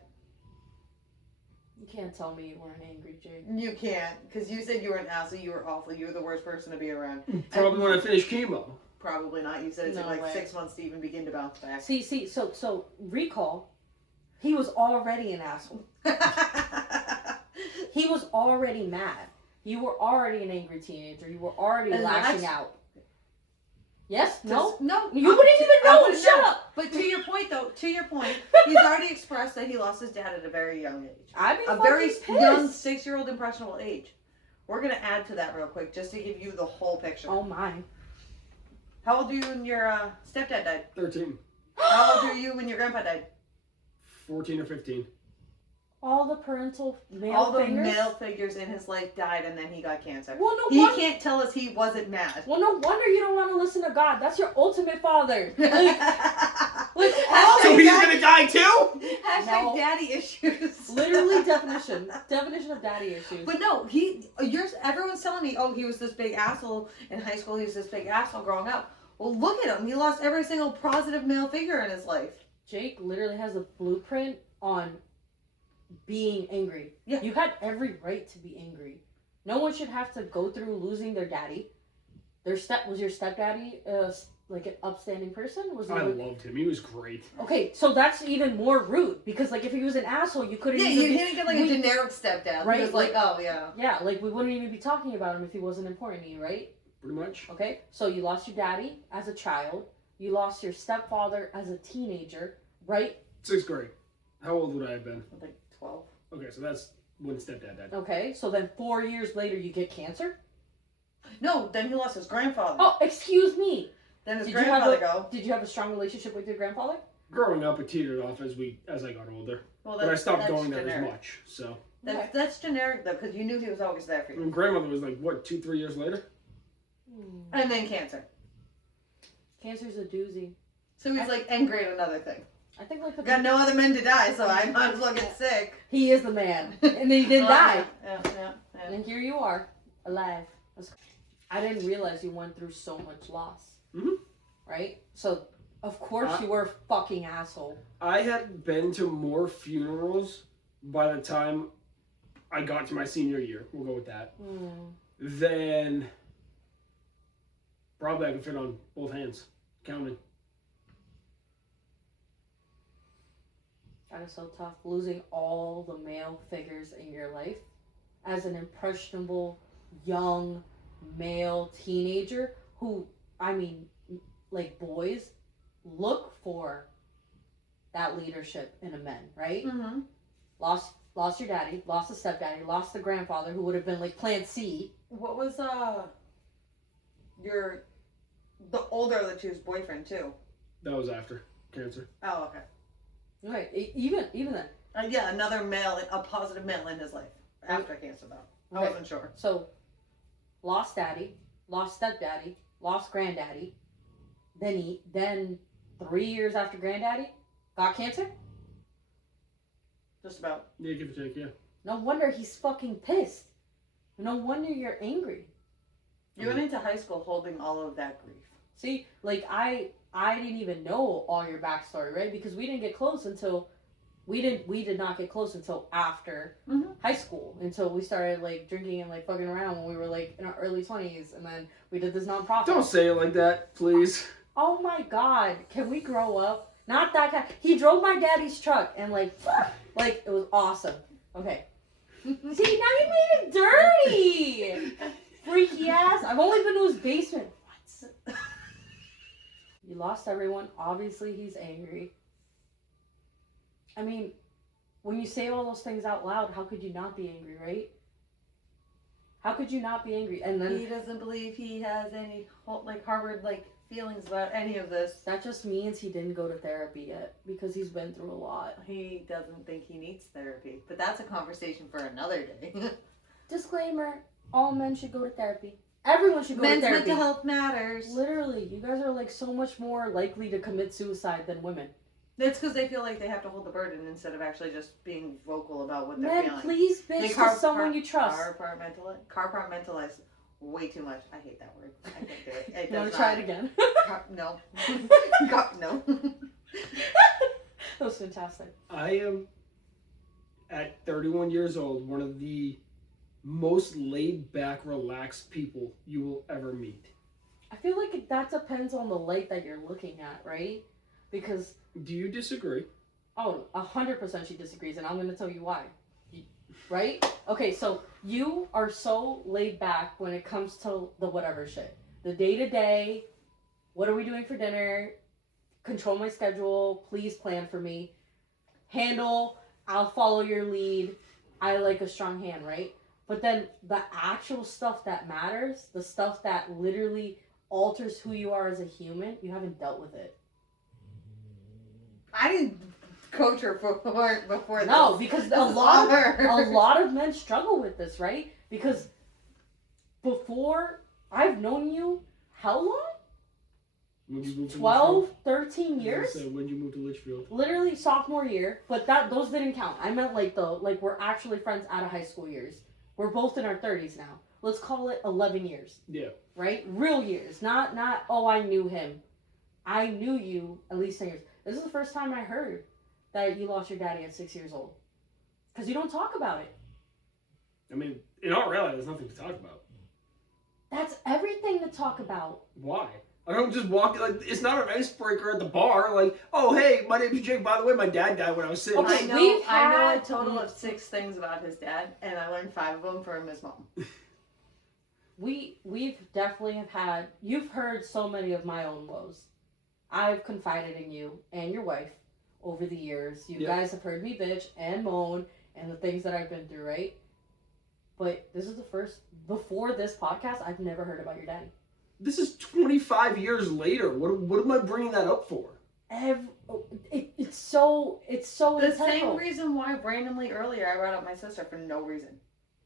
You can't tell me you weren't angry, Jake. You can't, because you said you were an asshole, you were awful, you were the worst person to be around. Probably when I finished chemo. Probably not. You said it took No like way. 6 months to even begin to bounce back. See, so recall, he was already an asshole. He was already mad. You were already an angry teenager. You were already lashing out. Yes? No? No. You wouldn't even know. Shut up. But to your point, he's already expressed that he lost his dad at a very young age. I'd be a very pissed. young 6-year-old impressionable age. We're going to add to that real quick just to give you the whole picture. Oh my. How old are you when your stepdad died? 13. How old are you when your grandpa died? 14 or 15. All the parental male All the figures? male figures in his life died and then he got cancer. Well, no he wonder. can't tell us he wasn't mad. Well, no wonder you don't want to listen to God. That's your ultimate father. Like, So he's gonna die too? Hashtag No. daddy issues. Literally definition of daddy issues. But no, everyone's telling me, oh, he was this big asshole in high school, he was this big asshole growing up. Well, look at him. He lost every single positive male figure in his life. Jake literally has a blueprint on being angry. Yeah. You had every right to be angry. No one should have to go through losing their daddy. Was your stepdaddy like an upstanding person? Was he I loved him. He was great. Okay, so that's even more rude because like if he was an asshole, you couldn't. Yeah, you didn't get like a generic stepdad. Right? He was like, oh yeah. Yeah, like we wouldn't even be talking about him if he wasn't important to you, right? Pretty much. Okay, so you lost your daddy as a child. You lost your stepfather as a teenager, right? 6th grade. How old would I have been? Like 12. Okay, so that's when stepdad died. Okay, so then 4 years later you get cancer? No, then he lost his grandfather. Oh, excuse me. Then his Did grandfather Did you have a strong relationship with your grandfather? Growing up, it teetered off as I got older. Well, but I stopped that's going there generic. as much. So. That's generic though, because you knew he was always there for you. And grandmother was like, what, 2-3 years later? And then cancer. Cancer's a doozy. So he's like, and great, another thing. I think like Got no other men to die, so I might as well get sick. He is the man, and he didn't die. Yeah. And here you are, alive. I didn't realize you went through so much loss. Mm-hmm. Right? So, of course you were a fucking asshole. I had been to more funerals by the time I got to my senior year. We'll go with that. Then probably I can fit on both hands, counting. That is so tough. Losing all the male figures in your life as an impressionable, young, male teenager who, I mean, like boys, look for that leadership in a man, right? Mm-hmm. Lost your daddy, lost the stepdaddy, lost the grandfather who would have been like Plan C. What was the older of the two's boyfriend too? That was after cancer. Oh, okay. Right, even then. Yeah, another male, a positive male in his life after cancer though. I wasn't sure. So, lost daddy, lost stepdaddy, lost granddaddy. Then 3 years after granddaddy, got cancer. Just about. Yeah, give or take, yeah. No wonder he's fucking pissed. No wonder you're angry. You went into high school holding all of that grief. See, like I didn't even know all your backstory, right? Because we didn't get close until we did not get close until after high school, until we started like drinking and like fucking around when we were like in our early 20s, and then we did this nonprofit. Don't say it like that, please. Oh my God, can we grow up? Not that guy. He drove my daddy's truck and like it was awesome. Okay. See, now you made it dirty. Freaky ass. I've only been to his basement. What? You lost everyone. Obviously, he's angry. I mean, when you say all those things out loud, how could you not be angry, right? How could you not be angry? And then he doesn't believe he has any like harbored like feelings about any of this. That just means he didn't go to therapy yet because he's been through a lot. He doesn't think he needs therapy, but that's a conversation for another day. Disclaimer: all men should go to therapy. Everyone should go Men's to therapy. mental health matters. Literally, you guys are like so much more likely to commit suicide than women. It's because they feel like they have to hold the burden instead of actually just being vocal about what they're Men, feeling. please bitch to someone you trust. Compartmentalize way too much. I hate that word. I can't do it. You want to try it again? No. No. That was fantastic. I am, at 31 years old, one of the most laid-back, relaxed people you will ever meet. I feel like that depends on the light that you're looking at, right? Because... Do you disagree? Oh, 100% she disagrees, and I'm going to tell you why. Right? Okay, so you are so laid back when it comes to the whatever shit. The day-to-day, what are we doing for dinner? Control my schedule. Please plan for me. Handle, I'll follow your lead. I like a strong hand, right? But then the actual stuff that matters, the stuff that literally alters who you are as a human, you haven't dealt with it. I didn't coach her before No, because a lot of men struggle with this, right? Because before, I've known you, how long? When you moved to 12, 13 years? When you moved to Litchfield? Literally sophomore year, but those didn't count. I meant like we're actually friends out of high school years. We're both in our 30s now. Let's call it 11 years. Yeah. Right? Real years. Not, oh, I knew him. I knew you at least 10 years. This is the first time I heard that you lost your daddy at 6 years old. Because you don't talk about it. I mean, In all reality, there's nothing to talk about. That's everything to talk about. Why? I don't just walk, like, it's not an icebreaker at the bar, like, oh, hey, my name's Jake, by the way, my dad died when I was 6. Okay. I know a total of 6 things about his dad, and I learned 5 of them from his mom. We've definitely have had, you've heard so many of my own woes. I've confided in you and your wife over the years. You guys have heard me bitch and moan and the things that I've been through, right? But this is the first, before this podcast, I've never heard about your daddy. This is 25 years later. What am I bringing that up for? It's so The integral. same reason why randomly earlier I brought up my sister for no reason.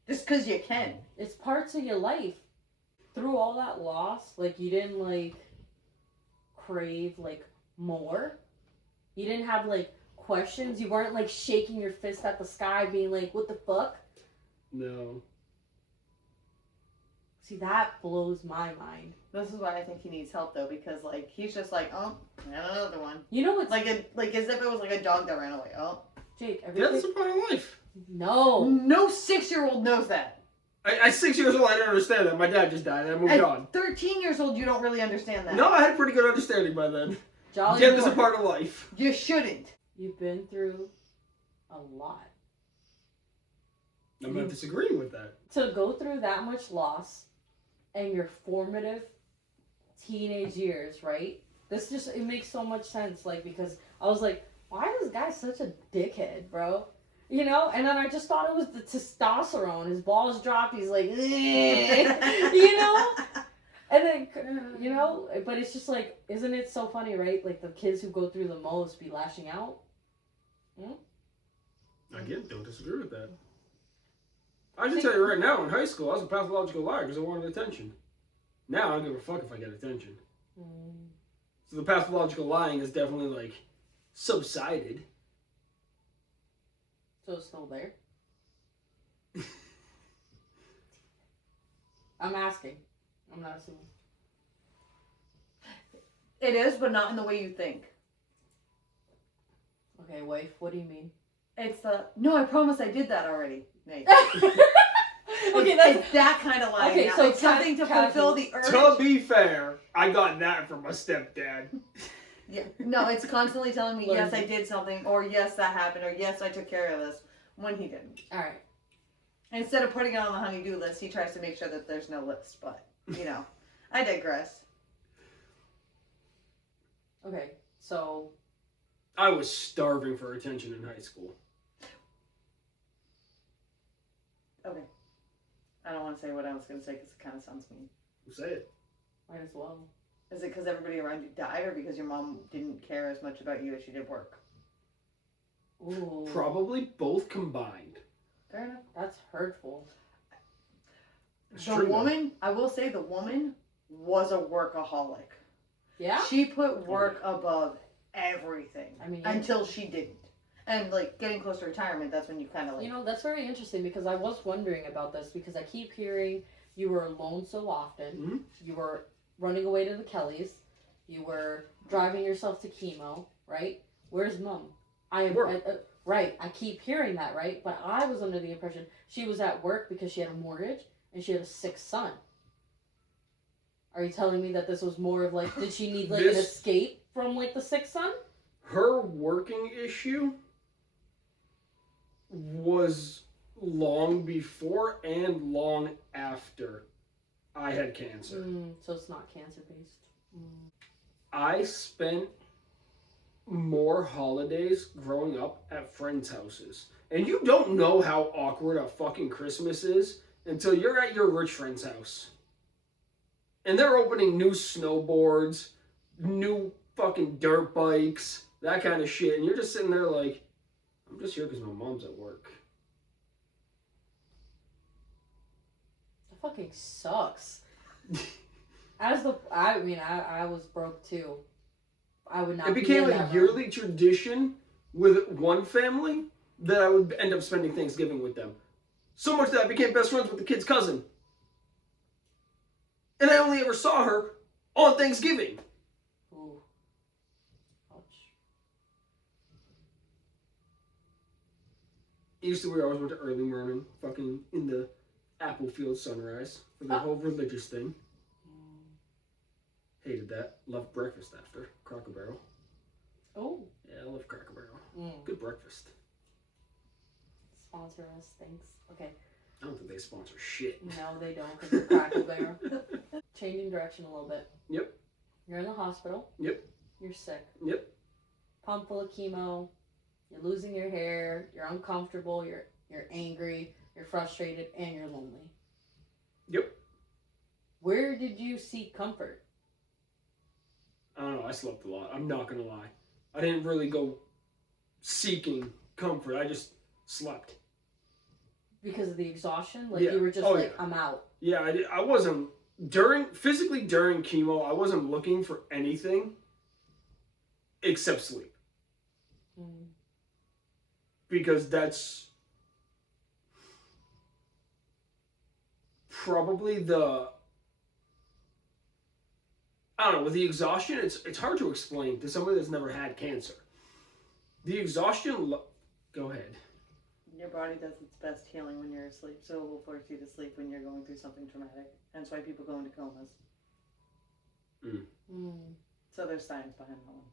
Just because you can. It's parts of your life. Through all that loss, like, you didn't, like, crave, like, more. You didn't have, like, questions. You weren't, like, shaking your fist at the sky being like, what the fuck? No. See, that blows my mind. This is why I think he needs help, though, because, like, he's just like, oh, another one. You know what's... Like as if it was, like, a dog that ran away. Oh. Jake, everything... That's a part of life. No. No 6-year-old knows that. At 6 years old, I didn't understand that. My dad just died, and I moved on. At 13 years old, you don't really understand that. No, I had a pretty good understanding by then. Jolly Death is a Lord. part of life. You shouldn't. You've been through a lot. I'm not disagreeing with that. To go through that much loss and your formative teenage years, right? It makes so much sense, like, because I was like, why is this guy such a dickhead, bro? You know? And then I just thought it was the testosterone. His balls dropped, he's like, you know? And then, you know, but it's just like, isn't it so funny, right? Like, the kids who go through the most be lashing out. Again, don't disagree with that. I can tell you right now, in high school, I was a pathological liar because I wanted attention. Now, I don't give a fuck if I get attention. So the pathological lying is definitely, like, subsided. So it's still there? I'm asking. I'm not assuming. It is, but not in the way you think. Okay, wife, what do you mean? It's no, I promise I did that already, Nate. Okay, it's that kind of lying. Okay, now. so It's something to fulfill the urge. To be fair, I got that from my stepdad. Yeah. No, it's constantly telling me, Learn. yes, I did something, or yes, that happened, or yes, I took care of this, when he didn't. Alright. Instead of putting it on the honey-do list, he tries to make sure that there's no list, but, you know, I digress. Okay, so... I was starving for attention in high school. Okay. I don't want to say what I was going to say because it kind of sounds mean. Say it. Might as well. Is it because everybody around you died, or because your mom didn't care as much about you as she did work? Ooh. Probably both combined. Fair enough. That's hurtful. It's The true, though. woman, I will say the woman was a workaholic. Yeah? She put work above everything. I mean, until she didn't. And, like, getting close to retirement, that's when you kind of, like... You know, that's very interesting because I was wondering about this because I keep hearing you were alone so often. Mm-hmm. You were running away to the Kellys. You were driving yourself to chemo, right? Where's mom? Right, I keep hearing that, right? But I was under the impression she was at work because she had a mortgage and she had a sick son. Are you telling me that this was more of like, did she need like an escape from like the sick son? Her working issue was long before and long after I had cancer. So it's not cancer based. I spent more holidays growing up at friends' houses. And you don't know how awkward a fucking Christmas is until you're at your rich friend's house. And they're opening new snowboards, new fucking dirt bikes, that kind of shit. And you're just sitting there like, I'm just here because my mom's at work. That fucking sucks. I was broke too. I would not. It became be a yearly tradition with one family that I would end up spending Thanksgiving with them. So much that I became best friends with the kid's cousin. And I only ever saw her on Thanksgiving. Ooh. Ouch. Used to, we always went to early morning, fucking in the Applefield Sunrise for the whole religious thing. Hated that. Loved breakfast after. Cracker Barrel. Oh. Yeah, I love Cracker Barrel. Good breakfast. Sponsor us, thanks. Okay. I don't think they sponsor shit. No, they don't, because they're Cracker Barrel. Changing direction a little bit. Yep. You're in the hospital. Yep. You're sick. Yep. Pump full of chemo. You're losing your hair. You're uncomfortable. You're angry. You're frustrated, and you're lonely. Yep. Where did you seek comfort? I don't know. I slept a lot. I'm not gonna lie. I didn't really go seeking comfort. I just slept. Because of the exhaustion? Like, Yeah. you were just Oh, like, yeah. I'm out. Yeah, I wasn't physically during chemo. I wasn't looking for anything except sleep, because that's probably I don't know, with the exhaustion, it's hard to explain to somebody that's never had cancer. The exhaustion, go ahead. Your body does its best healing when you're asleep, so it will force you to sleep when you're going through something traumatic. That's why people go into comas. So there's science behind that one.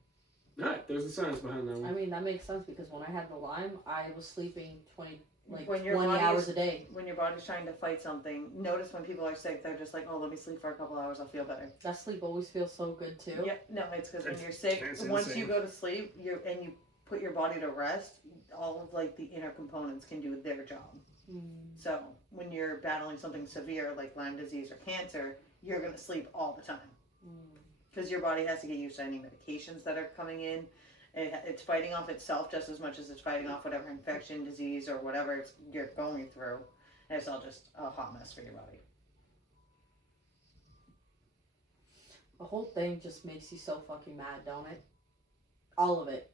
All right, there's the science behind that one. I mean, that makes sense, because when I had the Lyme, I was sleeping 20 When your 20 body hours is- a day. When your body's trying to fight something, notice when people are sick, they're just like, oh, let me sleep for a couple hours, I'll feel better. That sleep always feels so good, too. Yeah, no, it's because when you're sick, It's once insane. you go to sleep, you put your body to rest, all of like the inner components can do their job. So when you're battling something severe like Lyme disease or cancer, you're going to sleep all the time. Because your body has to get used to any medications that are coming in. It's fighting off itself just as much as it's fighting off whatever infection, disease, or whatever you're going through. And it's all just a hot mess for your body. The whole thing just makes you so fucking mad, don't it? All of it.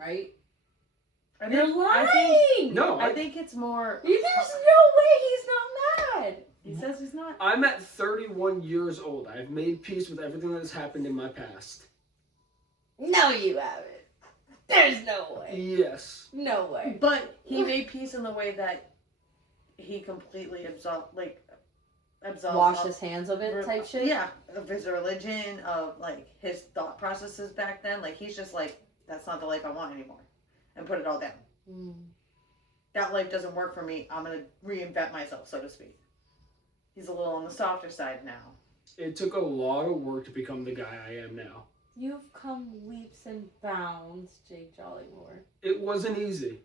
Right? You're lying! No, I think it's more... There's no way he's not mad! He says he's not. I'm at 31 years old. I've made peace with everything that has happened in my past. No, you haven't. There's no way. Yes. No way. But he made peace in the way that he completely absolved Wash his hands of it type shit? Yeah, of his religion, of like his thought processes back then. Like he's just like, that's not the life I want anymore. And put it all down. That life doesn't work for me. I'm going to reinvent myself, so to speak. He's a little on the softer side now. It took a lot of work to become the guy I am now. You've come leaps and bounds, Jake Jollymore. It wasn't easy.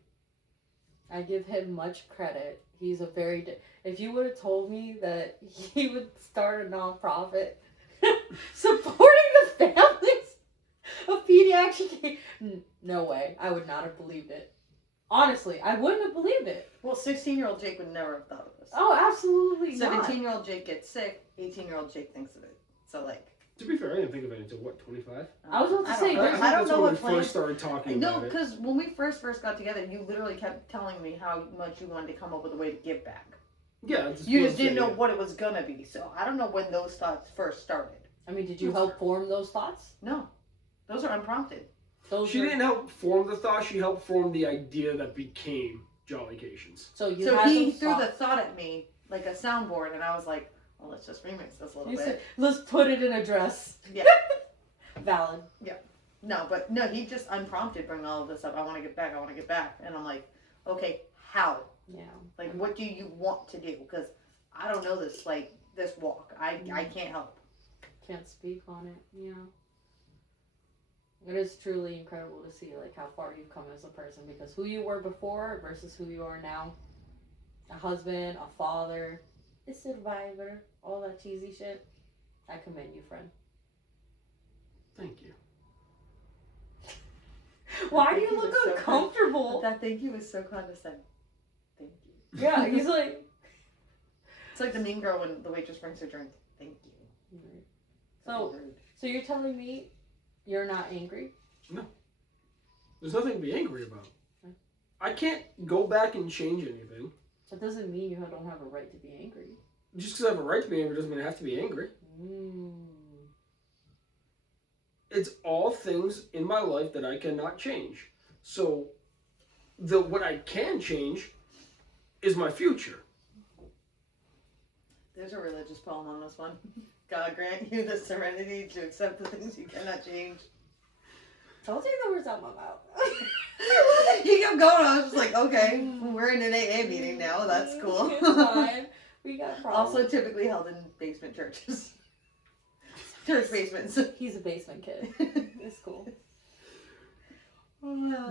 I give him much credit. He's a very... If you would have told me that he would start a nonprofit supporting the families of pediatric... No way. I would not have believed it. Honestly, I wouldn't have believed it. Well, 16-year-old Jake would never have thought of this. Oh, absolutely not. 17-year-old Jake gets sick. 18-year-old Jake thinks of it. So, like... To be fair, I didn't think of it until, what, 25? I was about to say, I don't That's know when what we first started talking No, about it. because when we first got together, you literally kept telling me how much you wanted to come up with a way to give back. Yeah. That's You what just I'm didn't know saying. what it was gonna be. So I don't know when those thoughts first started. I mean, did you help form those thoughts? No, those are unprompted. She didn't help form the thought, she helped form the idea that became Jollycations. So He threw the thought at me like a soundboard, and I was like, well, let's just remix this a little You bit. said, let's put it in a dress. Yeah. Valid. No, he just unprompted bring all of this up. I want to get back. And I'm like, okay, how? Yeah. Like, what do you want to do? Because I don't know this, like, this walk. I can't help. Can't speak on it. Yeah. It is truly incredible to see, like, how far you've come as a person, because who you were before versus who you are now. A husband, a father, a survivor, all that cheesy shit. I commend you, friend. Thank you. Why do Thank you you look was so uncomfortable? That thank you was so condescending. Thank you. Yeah, he's like... It's like the mean girl when the waitress brings her drink. Thank you. So you're telling me you're not angry? No. There's nothing to be angry about. Okay. I can't go back and change anything. That doesn't mean you don't have a right to be angry. Just because I have a right to be angry doesn't mean I have to be angry. It's all things in my life that I cannot change. So, what I can change is my future. There's a religious poem on this one. God grant you the serenity to accept the things you cannot change. Don't take the words out of my mouth. He kept going. I was just like, okay, we're in an AA meeting now. That's cool. It's fine. We got problems. Also, typically held in basement churches. Church basements. He's a basement kid. It's cool.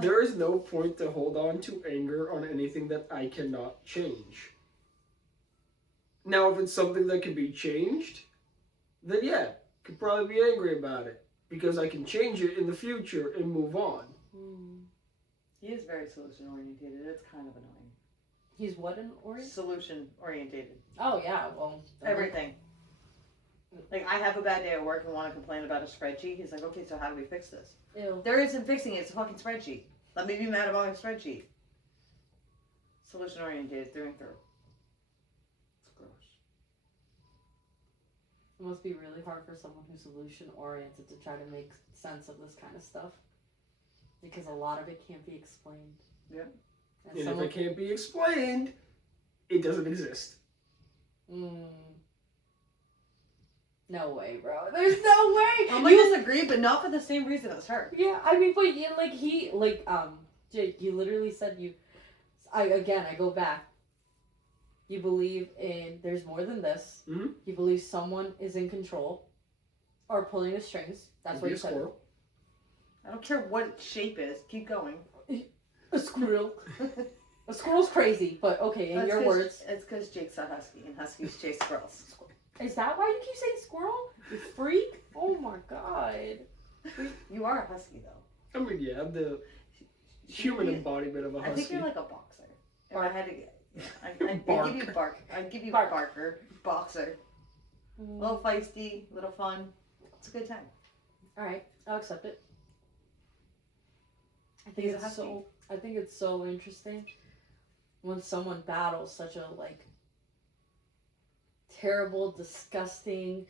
There is no point to hold on to anger on anything that I cannot change. Now, if it's something that can be changed, then yeah, could probably be angry about it. Because I can change it in the future and move on. He is very solution orientated. It's kind of annoying. He's what in oriented? Solution orientated. Oh yeah, well. Everything. Like, I have a bad day at work and want to complain about a spreadsheet. He's like, okay, so how do we fix this? Ew. There isn't fixing it. It's a fucking spreadsheet. Let me be mad about a spreadsheet. Solution orientated through and through. It's gross. It must be really hard for someone who's solution oriented to try to make sense of this kind of stuff. Because a lot of it can't be explained. Yep. And if it can't be explained, it doesn't exist. No way, bro. There's no way. I'm going to disagree, but not for the same reason as her. Yeah, I mean, but yeah, Jake, you literally said I go back. You believe in there's more than this. Mm-hmm. You believe someone is in control or pulling the strings. That's what you said. Squirrel. I don't care what its shape is. Keep going. A squirrel. A squirrel's crazy, but okay, in your words. It's because Jake's a husky, and huskies chase squirrels. Is that why you keep saying squirrel? You freak? Oh my god. You are a husky, though. I mean, yeah, I'm the human embodiment of a husky. I think you're like a boxer. If I had to get... I'd give you bark. I'd give you barker. Boxer. A little feisty, a little fun. It's a good time. Alright, I'll accept it. I think it's so interesting when someone battles such a terrible, disgusting,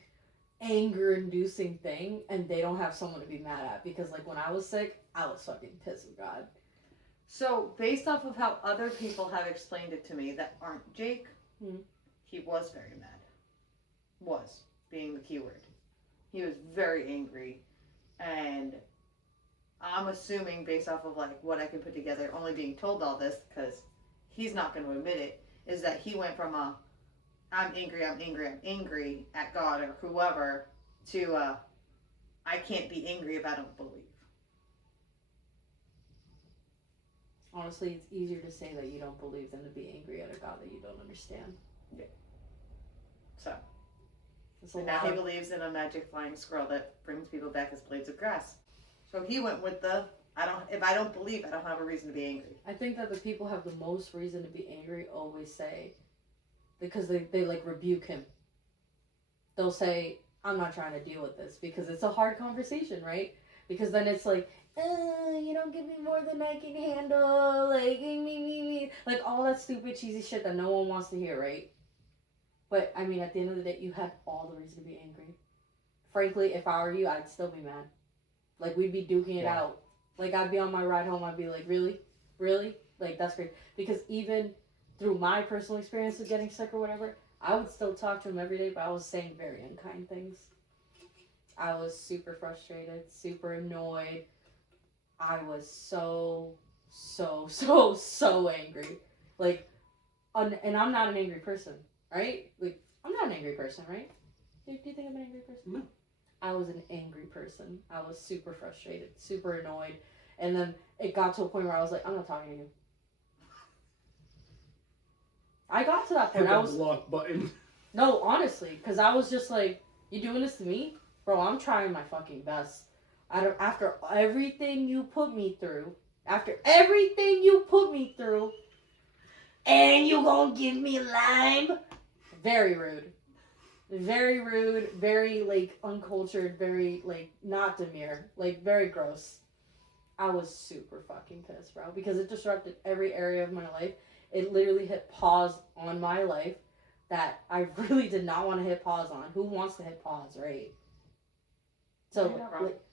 anger-inducing thing and they don't have someone to be mad at. Because when I was sick, I was fucking pissed with God. So, based off of how other people have explained it to me that aren't Jake, he was very mad. Was, being the key word. He was very angry. And I'm assuming, based off of what I can put together, only being told all this, because he's not going to admit it, is that he went from I'm angry at God or whoever, to I can't be angry if I don't believe. Honestly, it's easier to say that you don't believe than to be angry at a God that you don't understand. Yeah. So. And now he believes in a magic flying squirrel that brings people back as blades of grass. So he went with if I don't believe, I don't have a reason to be angry. I think that the people have the most reason to be angry always say, because they rebuke him. They'll say, I'm not trying to deal with this, because it's a hard conversation, right? Because then it's you don't give me more than I can handle, me. All that stupid cheesy shit that no one wants to hear, right? But, I mean, at the end of the day, you had all the reason to be angry. Frankly, if I were you, I'd still be mad. We'd be duking it out. I'd be on my ride home, I'd be like, really? Really? That's great. Because even through my personal experience of getting sick or whatever, I would still talk to him every day, but I was saying very unkind things. I was super frustrated, super annoyed. I was so angry. And I'm not an angry person, right? I'm not an angry person, right? Do you think I'm an angry person? No. I was an angry person. I was super frustrated, super annoyed. And then it got to a point where I was like, I'm not talking to you. I got to that point. Hit the block button. No, honestly, because I was just like, you doing this to me? Bro, I'm trying my fucking best. After everything you put me through, and you gonna give me Lyme? Very rude. Very rude, very, uncultured, very, not demure. Very gross. I was super fucking pissed, bro, because it disrupted every area of my life. It literally hit pause on my life that I really did not want to hit pause on. Who wants to hit pause, right? So,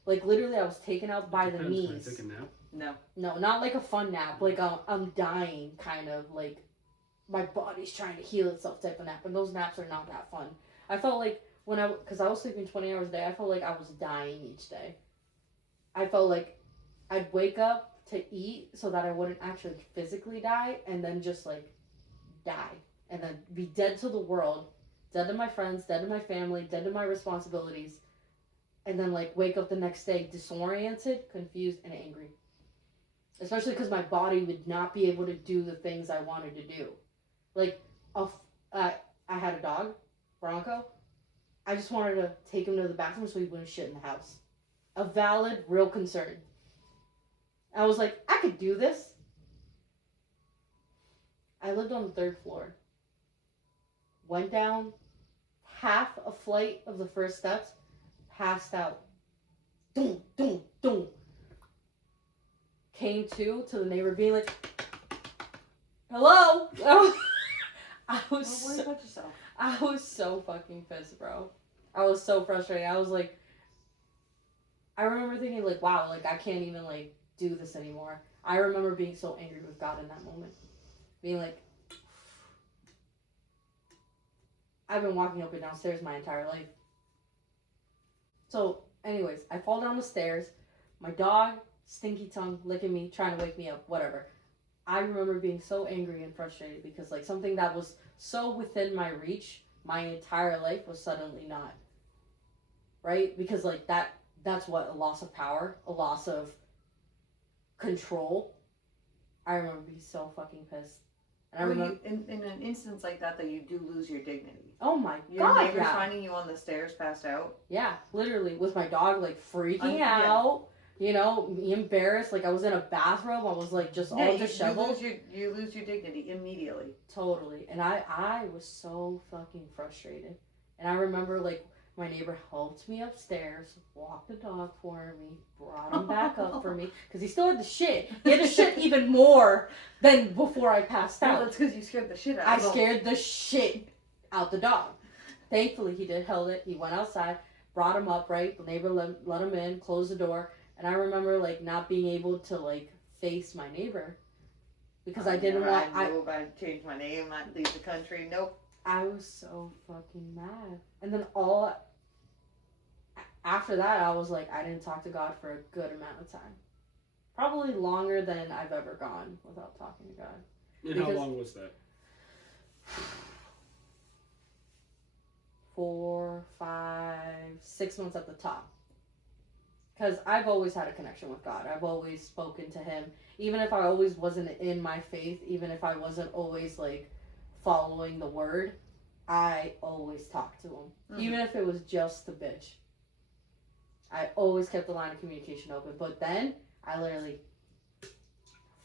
literally, I was taken out by the knees. Take a nap? No. No, not a fun nap. I'm dying, kind of, my body's trying to heal itself type of nap, and those naps are not that fun. I felt like because I was sleeping 20 hours a day, I felt like I was dying each day. I felt like I'd wake up to eat so that I wouldn't actually physically die, and then just like die, and then be dead to the world, dead to my friends, dead to my family, dead to my responsibilities, and then like wake up the next day disoriented, confused, and angry. Especially because my body would not be able to do the things I wanted to do. Like, I had a dog, Bronco. I just wanted to take him to the bathroom so he wouldn't shit in the house. A valid, real concern. I was like, I could do this. I lived on the 3rd floor. Went down half a flight of the first steps, passed out. Doom, doom, doom. Came to the neighbor being like, hello? I was so fucking pissed, bro. I was so frustrated. I was like, I remember thinking like, wow, like I can't even like do this anymore. I remember being so angry with God in that moment. Being like, I've been walking up and downstairs my entire life. So, anyways, I fall down the stairs. My dog, stinky tongue, licking me, trying to wake me up, whatever. I remember being so angry and frustrated because like something that was so within my reach my entire life was suddenly not. Right? Because like that's what, a loss of power, a loss of control. I remember being so fucking pissed. And I remember in an instance like that you do lose your dignity. Oh my your God, neighbor's finding you on the stairs passed out. Yeah, literally, with my dog like freaking out. You know, me embarrassed, like I was in a bathrobe, I was like just all disheveled. You lose your dignity immediately. Totally. And I was so fucking frustrated. And I remember like my neighbor helped me upstairs, walked the dog for me, brought him back up for me, because he still had to shit. He had to shit even more than before I passed out. Well, that's because you scared the shit out of him. I scared the shit out the dog. Thankfully, he held it. He went outside, brought him up, right? The neighbor let him in, closed the door. And I remember, like, not being able to, like, face my neighbor. Because I didn't want... I changed my name, I'd leave the country. Nope. I was so fucking mad. And then after that, I was like, I didn't talk to God for a good amount of time. Probably longer than I've ever gone without talking to God. And how long was that? 4, 5, 6 months at the top. Because I've always had a connection with God. I've always spoken to Him. Even if I always wasn't in my faith, even if I wasn't always, like, following the Word, I always talked to Him. Mm-hmm. Even if it was just a bitch. I always kept the line of communication open. But then, I literally,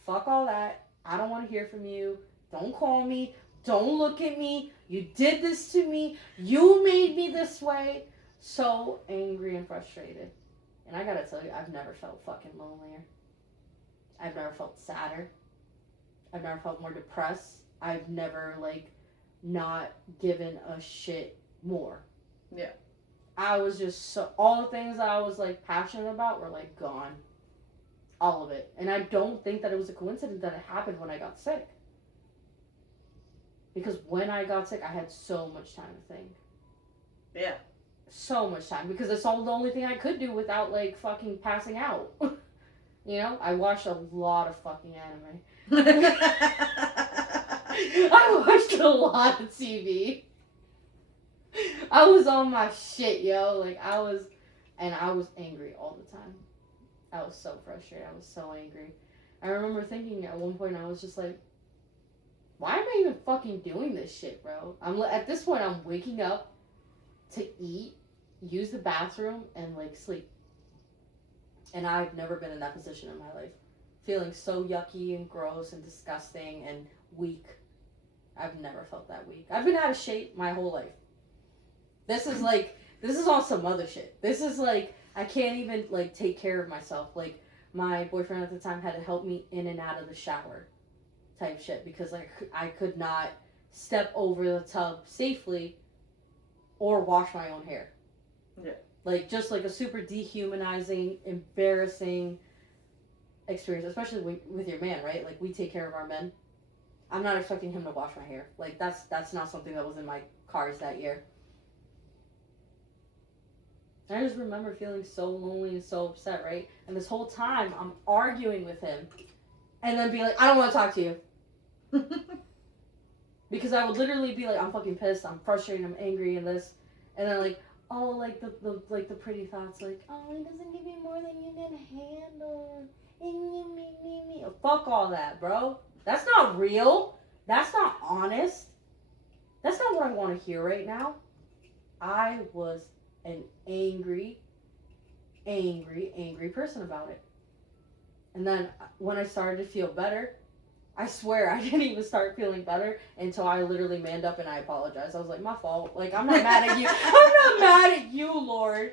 fuck all that. I don't want to hear from you. Don't call me. Don't look at me. You did this to me. You made me this way. So angry and frustrated. And I gotta tell you, I've never felt fucking lonelier. I've never felt sadder. I've never felt more depressed. I've never, like, not given a shit more. Yeah. I was just so... All the things that I was, like, passionate about were, like, gone. All of it. And I don't think that it was a coincidence that it happened when I got sick. Because when I got sick, I had so much time to think. Yeah. So much time, because it's all the only thing I could do without, like, fucking passing out. You know, I watched a lot of fucking anime. I watched a lot of TV. I was on my shit, yo. Like, I was angry all the time. I was so frustrated. I was so angry. I remember thinking at one point, I was just like, why am I even fucking doing this shit, bro? At this point, I'm waking up to eat, use the bathroom, and, like, sleep. And I've never been in that position in my life. Feeling so yucky and gross and disgusting and weak. I've never felt that weak. I've been out of shape my whole life. This is on some other shit. This is, like, I can't even, like, take care of myself. Like, my boyfriend at the time had to help me in and out of the shower type shit. Because, like, I could not step over the tub safely or wash my own hair. Yeah. Like, just like a super dehumanizing, embarrassing experience, especially with your man, right? Like, we take care of our men. I'm not expecting him to wash my hair. Like, that's not something that was in my cards that year. I just remember feeling so lonely and so upset, right? And this whole time, I'm arguing with him. And then be like, I don't want to talk to you. Because I would literally be like, I'm fucking pissed, I'm frustrated, I'm angry, and this. And then like, oh, like the pretty thoughts, like, oh, he doesn't give you more than you can handle. Fuck all that, bro. That's not real. That's not honest. That's not what I want to hear right now. I was an angry person about it. And then when I started to feel better, I swear I didn't even start feeling better until I literally manned up and I apologized. I was like, my fault. Like, I'm not mad at you. I'm not mad at you, Lord.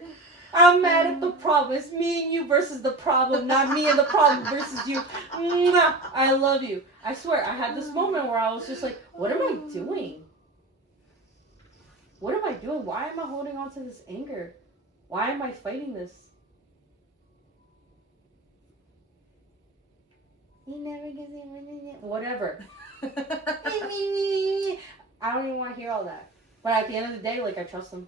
I'm mad at the problem. It's me and you versus the problem, not me and the problem versus you. Mwah! I love you. I swear, I had this moment where I was just like, what am I doing? What am I doing? Why am I holding on to this anger? Why am I fighting this? He never gives me whatever. I don't even want to hear all that. But at the end of the day, like, I trust him.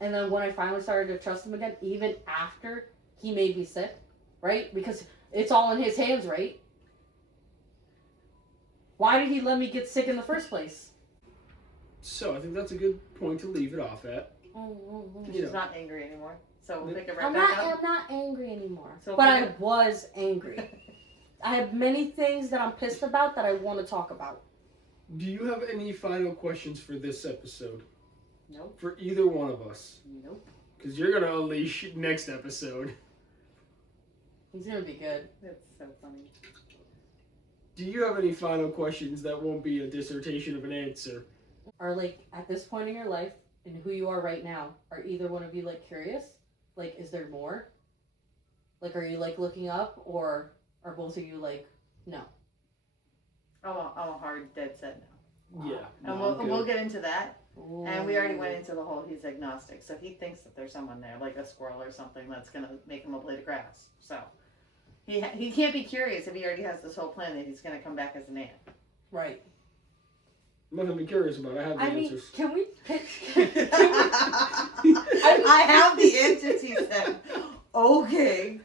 And then when I finally started to trust him again, even after he made me sick, right? Because it's all in his hands, right? Why did he let me get sick in the first place? So I think that's a good point to leave it off at. She's not angry anymore. So we'll pick it right I'm back up. I'm not angry anymore. So but I was angry. I have many things that I'm pissed about that I want to talk about. Do you have any final questions for this episode? Nope. For either one of us? Nope. Because you're going to unleash next episode. He's going to be good. That's so funny. Do you have any final questions that won't be a dissertation of an answer? Or like, at this point in your life, and who you are right now, are either one of you like curious? Like, is there more? Like, are you like looking up, or are both of you like, no? I'm a hard dead set no. Yeah. And we'll get into that. Ooh. And we already went into the whole he's agnostic. So he thinks that there's someone there, like a squirrel or something, that's going to make him a blade of grass. So he can't be curious if he already has this whole plan that he's going to come back as an ant. Right. Nothing to be curious about. I have the answers. Can we pitch? I have the answers, he said. Okay.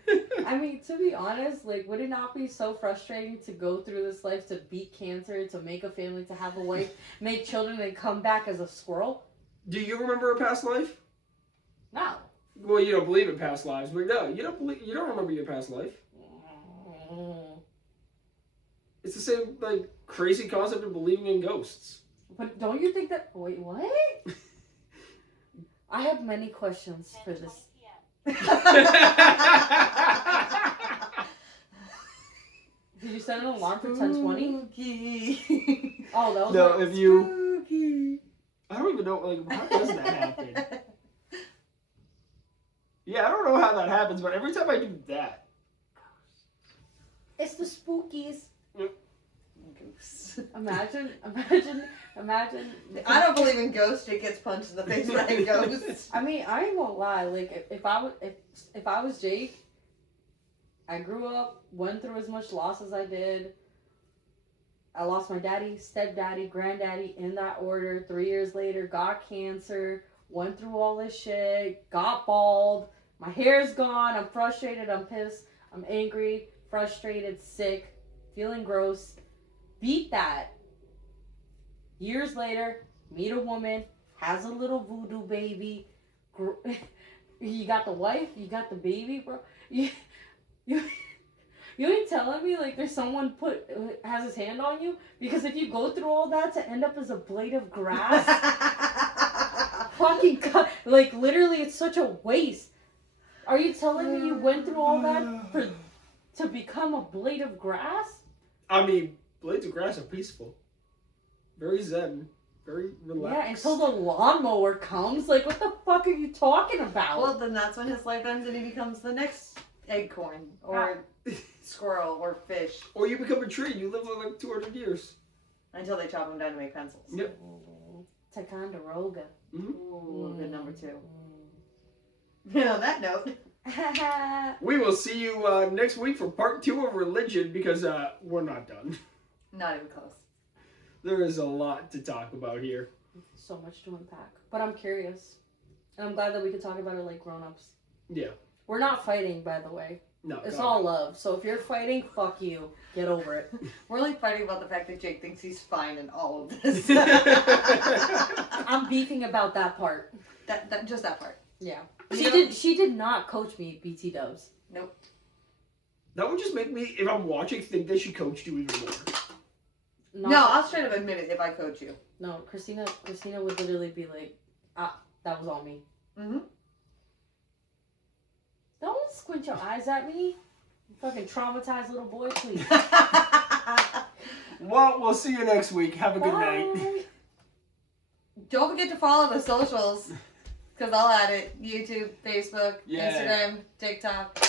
I mean, to be honest, like, would it not be so frustrating to go through this life, to beat cancer, to make a family, to have a wife, make children, and come back as a squirrel? Do you remember a past life? No. Well, you don't believe in past lives, but no, you don't remember your past life. It's the same, like, crazy concept of believing in ghosts. But don't you think that... Wait, what? I have many questions for this. Did you set an alarm for 10:20? Oh, that was no. like, If you, spooky. I don't even know. Like, how does that happen? Yeah, I don't know how that happens, but every time I do that, it's the spookies. Ghosts. Imagine. I don't believe in ghosts. It gets punched in the face by a ghost. I mean, I ain't gonna lie. Like, if I was Jake, I grew up, went through as much loss as I did. I lost my daddy, stepdaddy, granddaddy in that order. 3 years later, got cancer, went through all this shit, got bald. My hair's gone. I'm frustrated. I'm pissed. I'm angry, frustrated, sick, feeling gross. Beat that. Years later, meet a woman, has a little voodoo baby. You got the wife, you got the baby, bro. You ain't telling me like there's someone has his hand on you? Because if you go through all that to end up as a blade of grass, fucking cut. Like, literally, it's such a waste. Are you telling me you went through all that to become a blade of grass? I mean, blades of grass are peaceful. Very zen. Very relaxed. Yeah, until the lawnmower comes. Like, what the fuck are you talking about? Well, then that's when his life ends and he becomes the next acorn or squirrel or fish. Or you become a tree. You live for like 200 years. Until they chop him down to make pencils. Yep. Ticonderoga. Mm-hmm. Ooh, good number 2. And on that note, we will see you next week for part 2 of religion because we're not done. Not even close. There is a lot to talk about here. So much to unpack. But I'm curious. And I'm glad that we can talk about it like grown-ups. Yeah. We're not fighting, by the way. No. It's all love. So if you're fighting, fuck you. Get over it. We're only fighting about the fact that Jake thinks he's fine in all of this. I'm beefing about that part. Just that part. Yeah. You She did not coach me, BT Dubs. Nope. That would just make me, if I'm watching, think that she coached you even more. No, I'll straight up admit it if I coach you. No, Christina would literally be like, that was all me. Mm-hmm. Don't squint your eyes at me. You fucking traumatized little boy, please. Well, we'll see you next week. Have a good night. Bye. Don't forget to follow the socials, because I'll add it. YouTube, Facebook, Yeah. Instagram, TikTok.